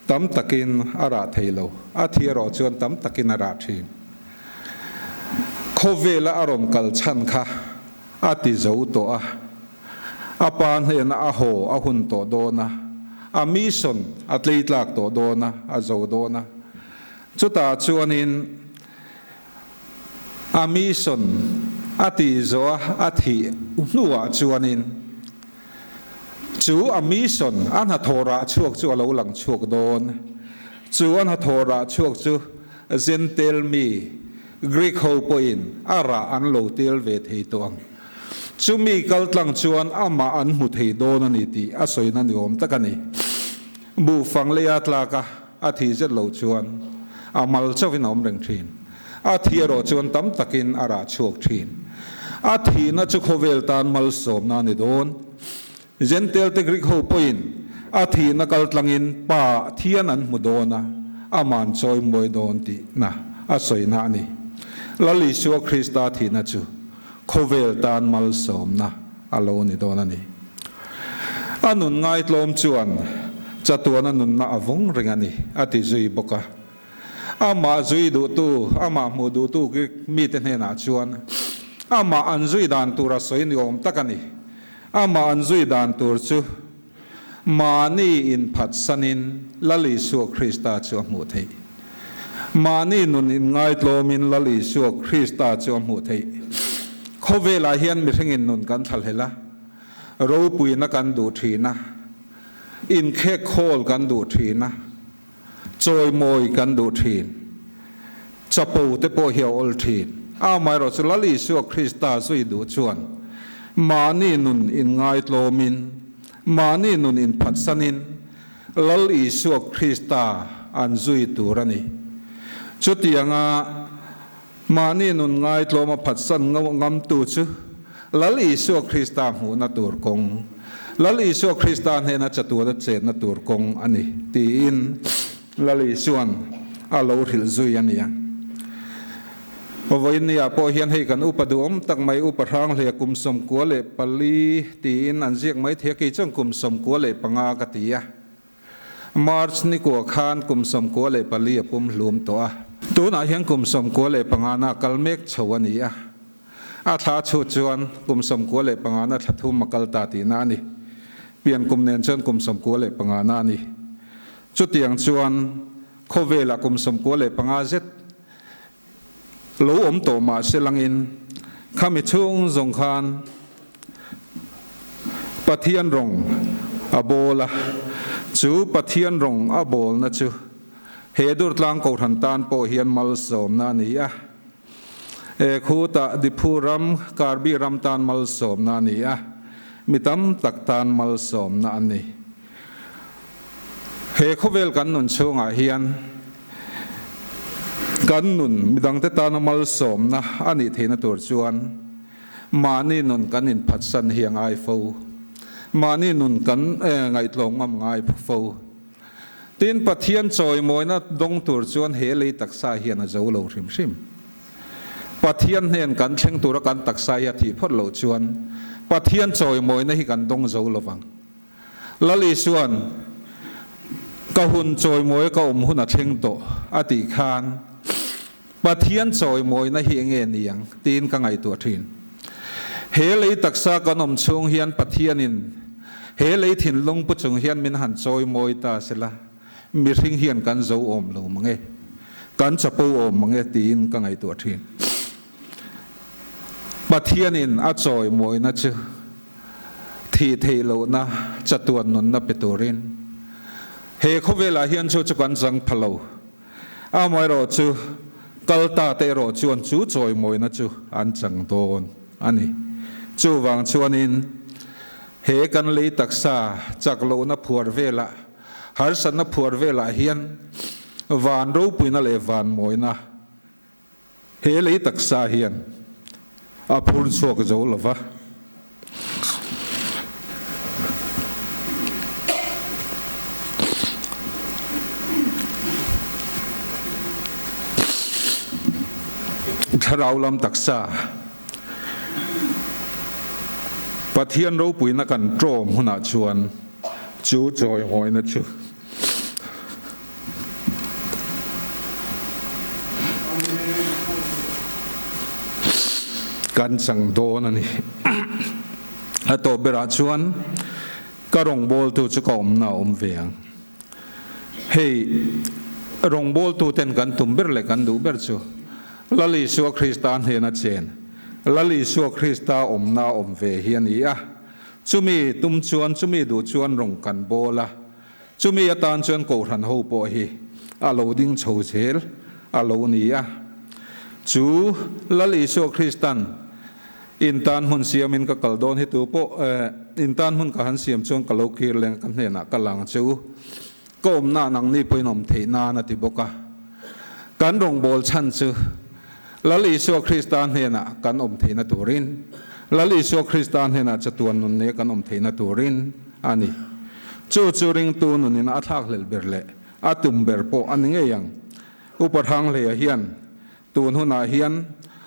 ตั้มตะกินอาราเทโลอาทิโรจวนตั้มตะกินอาราทีโคเวลอารมณ์กัลชันค่ะอาทิโจตัวอาปานเห็นอาโหอาหุนตัวโดนะอามิสนอัตลีตลากตัวโดนะอาโจโดนะจุดตาชวนินอามิสนอาทิโจอาทินัวชวนินจูอามิสนอันหัทระชวกจูเราหลังชวกโดนจูอันหัทระชวกจูเซนเตลมีกรีกโฮปอินอาราอันโลเตลเวทตัวจูมีกัลตังชวนอามาอันมุทัยโดนนิติอาศัยนันยอมตะกันนี่บูฟังเลียตลากะอาทิเจโลชวนอามัลเจ้าวินอมเริงทีนอาทิโรชวนตั้มตะกินอาราชวกทีนอาทินัจุโคเวลตานมัลสมนานิโดนเจนเตลเตกริกโฮปอินอาทินักกัลตังอินป่าเทียนันมุโดนะอามันจอยมวยโดนตินะอาศัยนานี่ลลิชัวคริสต์อาทินัจุโคเวลตานมัลสมนะอาโลนิโดนันนี่อานุนง่ายลมจวนจัตัวนั้นนุนนาอวงเริงนี่อาทิจุยบกะอามาจุยดูตูอามามูดูตูกิมีเตนเฮนาจวนอามาอันจุยดานตูรัสวยนิยมตะกันนี่อามาอันจุยดานตูรจูมานีอินพัดสันินลลิชัวคริสต์จวมุทัยมานีนุนอินง่ายลมินลลิชัวคริสต์จวมุทัยเขาเวลาเฮียนมิถึงอินนุนกันทัลเฮละรู้ปุยนักกันดูทีนะอินแค่โคลกันดูทีนะจอยมอยกันดูทีนจะปูเตโปเฮียวอลทีนอาไม่รอสุลลิชัวคริสต์สุยดูชวนมานีนุนอินง่ายโลมินมานีนุนอินพัดสันินลลิชัวคริสต์อันสุยตูรันีจุดยังมานีนุนง่ายโลมาพัดสันงำตูจูลลิชัวคริสต์หูนัตูร์กงลลิชัวคริสต์เห็นจัตัวนัดเจนัตูร์กงอันนี้ตีอินลลิชวนอาโลหิลซุยอันนี้วันนี้พอเห็นให้กันอุปดมตั้งไม่อุปทางเรียกุมสมกัวเลปลีตีอินอันเจียกไม่เทียกิจงกุมสมกัวเลปังอากติยามาร์ชนิกัวขานกุมสมกัวเลปลีปุ่มลุมตัวน่าเห็นกุมสมกัวเลปังอานากัลเมกชวนียอาทาชูจวนกุมสมกัวเลปังอานาทัทุมมกัลตาตีนานี่เปลี่ยนกุมเนนชนกุมสมกัวเลปังอานานี่จุดอย่างชวนโคเวลกุมสมกัวเลปังอาเจตรู้อมโตมาเชลังอินข้ามิช่วงสงครามปะเทียนรงอโบลาจูปะเทียนรงอโบลนะจูเฮดูร์ตลังกอหันตานโปเฮียนมัลสมนานีอะคูตะดิพูรัมการบีรัมตานมัลสมนานีอะมิตัมตักตานมัลสมนานีเฮโคเวลกันนุนช่วงอาเฮียนกันนุนมิดังเตตานมัลสมนะอันนี้เทนตัวจวนมานี่นุนกันอินพัดสันเฮียงไอฟูมานี่นุนกันไงลงงำไงฟูตีนปะเทียนจอยมวยนะดงตัวจวนเฮลีตักสาเฮียนจะอุโลริมชิมปะเทียนเห็นกันเชิงตัวกันตักสายที่พอดโลจวนปะเทียนจอยมวยนะฮิกันดงจะอุโลฟังละลิชวนก็หุ่นจอยมวยก็อมหุ่นเชิงโตอติคานปะเทียนจอยมวยนะฮิเงียนยังตีนก็ไงตัวทินเฮลีตักสากันอมชงเฮียนปะเทียนินเฮลีถิ่นลงปุจงเฮียนมินหันจอยมวยตาเสละมีทิ้งเฮียนกันเจ้าอมลงมังเอกันจะปูอมมังเอตีนก็ไงตัวทินปะเทียนินอาจอยมวยนะชื่อที่เทโลนะจัตัวนุนนะเปตัวรินเฮเขาเวลาเฮียนชูจุกันจังพะโลอามวยรอจูกัลตาเตรอจวนจูจอยมวยนะจูอันจังโดนอันนี้จูวังชวนินเฮกันลีตักษาจากโลนะผัวเวลาหาสันนะผัวเวลาเฮียนวานรูปุยนะเลวานมวยนะเฮลีตักษาเฮียนอาพูนสวกโจลวะถ้าเราลำตักษา pathian ro pui na kan trom huna chuan chu joy hoi na chu kan chang do na ni ato bera chuan karong bol tu chu kom na veang hey rong bol tu ten kan tumber le kan du ber chu lali su Kristan he na chen lali su Krista na ve hian ia chumi tum chuan chumi du chuan rong kan bola chumi atan chuan ko ran ho po hi a lo ding chho chel a lo ni a chu lali su Kristan in tan hun siam in ka kaldon hi tu po in tan hun ka han siam chuan kalo kir leng kan he na kalang chu kom na nang ni poinom the na na ti boka kan rong bol chan chu lali su Kristan he na kan the na turin lali su Kristan he na chatuan nun ne kan the na turin ani chu chu ring tu nun in a thak lel berle atum ber po aninge yang upathang le hian tun huna hian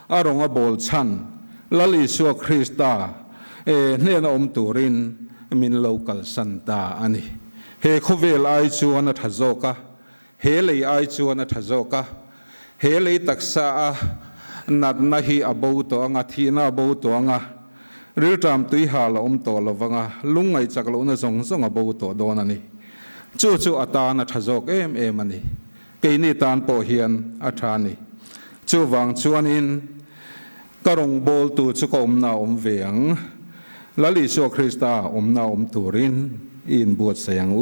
arong a bol chan lali su Krista ne na turin min local santa ani he khovel ai chuan a thazoka he lei ai chuan a thazoka he lei taksa a nat na hi abo to anga thina abo to anga riltam tui hal to lowanga lungai chaklo na zong zong abo to don ani chu chu ata na thazok em ani ke ni tan po hian a thani chu wang chuan in karong bol tu chu kom na veang lali su Krista na turin in buat sayang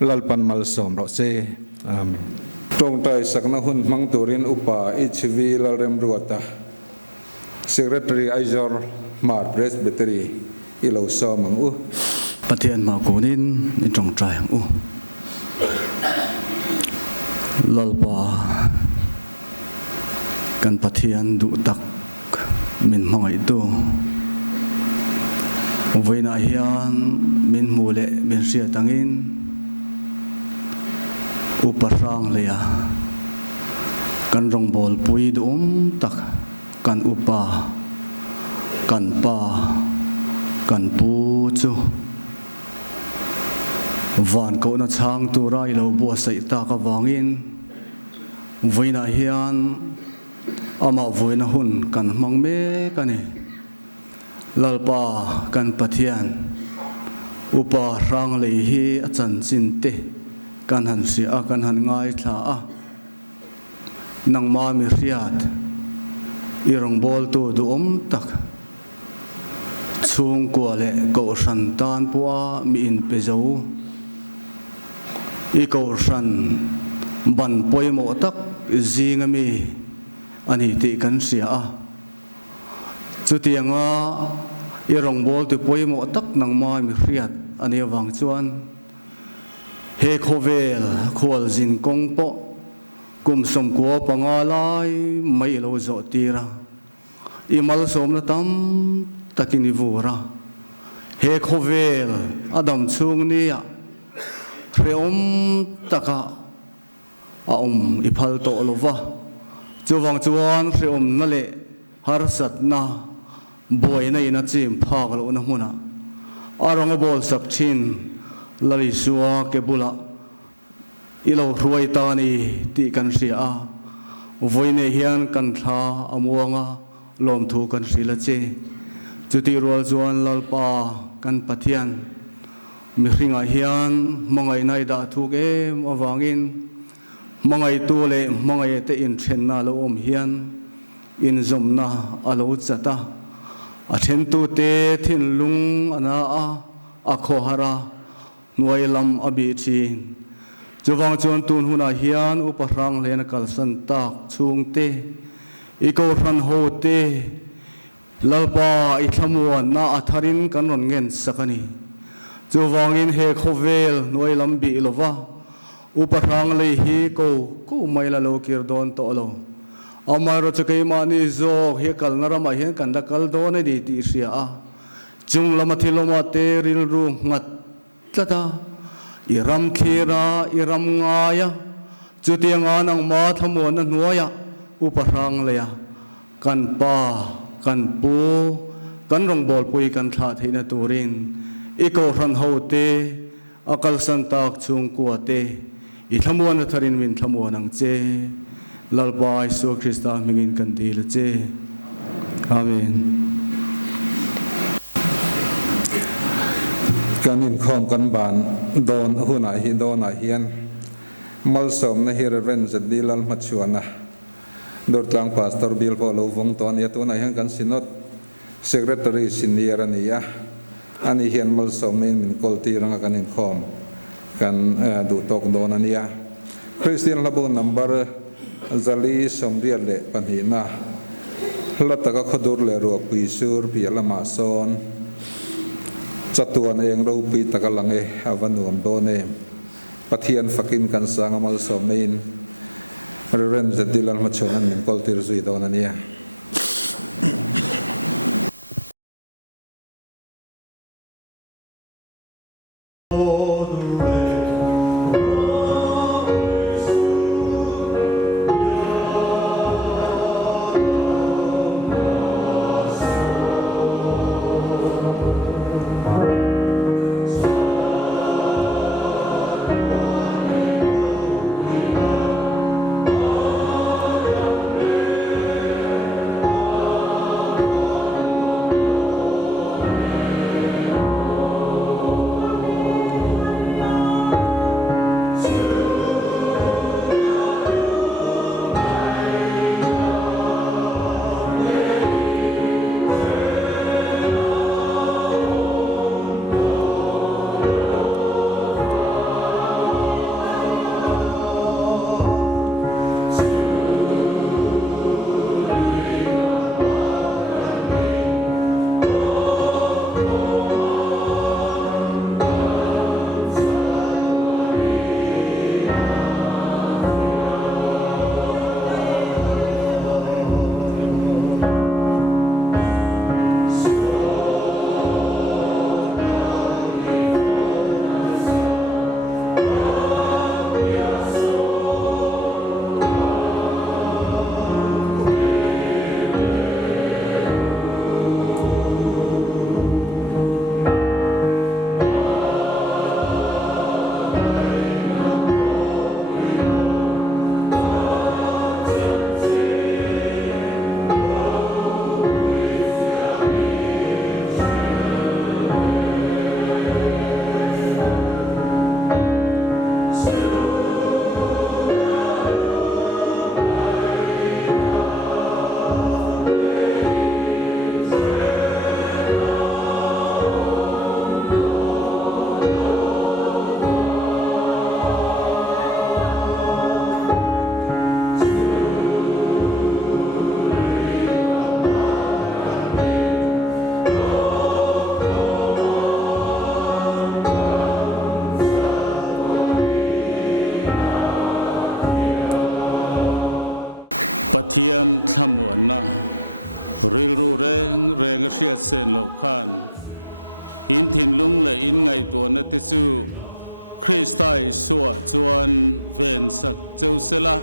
lalpan mal som ro se amen tong tai sakna hun mang turin upa HV lalrem ruata secretary Aizor Mar Presbytery ilo somang pathian ma kunin in tong tai lalpa kan pathian du tak min mangai tu Uvaina hian min mule min sia tangin uparang leya kan rong bol pui dum tak kan upa kan pa kan pu chu van ko na chang tu rai lo bo sai ta ka wangin uvaina hian ama voina hun kan mang me kani lalpa kan pathian upa rang lei hi achan chin te kan han si a kan han ngai thla a nang ma mi riat irong bol tu du tak chung ko le ko san tan puwa mi in pe zo i ko san ban poi mo tak zinga mi ani ti kan sia a chu tianga irong bol tu poi mo tak nang ma mi riat ani wang chuan he khovel khol zin kong po kum som ko pangalai mai lo zo tira i mal som na tam takini vura he khovel adam chung ni ya reom taka a iphal to lova chuwang chuan reom na le har sat na boy na ina chim phak lo na huna arong bol sak thin lali suwa ke bula ilo ruai ta ni ti kan ria voine hian kan tha amuanga lom thu kan rila che chuti rol zuan lalpa kan pathian mi ringa hian mangai nai da thu ke awangin mangai tu le mangai te in then na lo hian in zomna alo chata a then tu te thin lung ana a khohara nuai lam abi chin chuwang chuan tun huna hian uparang len kal san tak chung te i ko ran ho te lalpa i thamuan na atharin kan ron ngen sakani chuwangin he khovel nuai lam bi lova uparang le hi ko mai la lo kir don to lo amaro chakai mani zo he kal narama hian kan da kal don ni ti sia a chung lama thiloma te ril ru ngat tlata iram khira iram ngaya chutianga nang ma thamon na nuaya uparang leya kan pa kan pu กันรองบอลปุยกันทาเทนตูรินอีโกรันโฮเตอากาลสันตากชุงกัวเตอีทมวนทารินวินทมวนังเจลลบายสุคริสตามิงินกันดีละเจอาเมนการอินคอมกันบานโดนหุ่นอาฮิโดนอาเฮียนมัลสมนะฮิรเรนจะดีลัลมัชชวนะโดยทางพาสตอร์บิลพอลูวงตอนนี้ตัวไหนยังกันสินดเซกเรตรีสินเนียรันยาอันนี้เฮียนมัลสมเมนมินกอลตีรังกันอินคอมกันดูตกโดนอันนี้คริสเตียนระบุนัมเบอร์จะลีสมเดียร์เละปัญหานะลัตตะก็ขดุร์เลรัวปีซูร์ปีละมาซอนจัตุวันเองเราปีตะกลังอาวันนวมโดเนมปะเทียนฟักินกันสังมัลสมเมนเรนจะดิลันมาชนันมินกอลติรซุยโดนันเนี่ยเทียนทำเหมือนนะริลรูแรงเสียเส้นเหล่าขันอินทินลุงและอินไงตัวนัติจูคริสต์ไตสัวจวนเวนสักเจ้าเสละ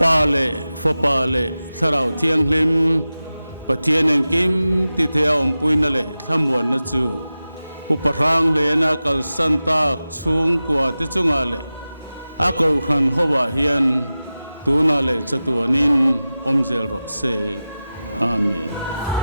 ปาเลฟปาเลสราวเทียงลิมปะเทียนเองกิมติเทียอมปุยนั่นแหละทำเหมือนนะจูอุปรางเลนะกัลสันตากชุงกว่าติจุงอาเลอากูขันฮวาเฮียนตูนาเลจตัวนินอมเจลโรเซอาเมน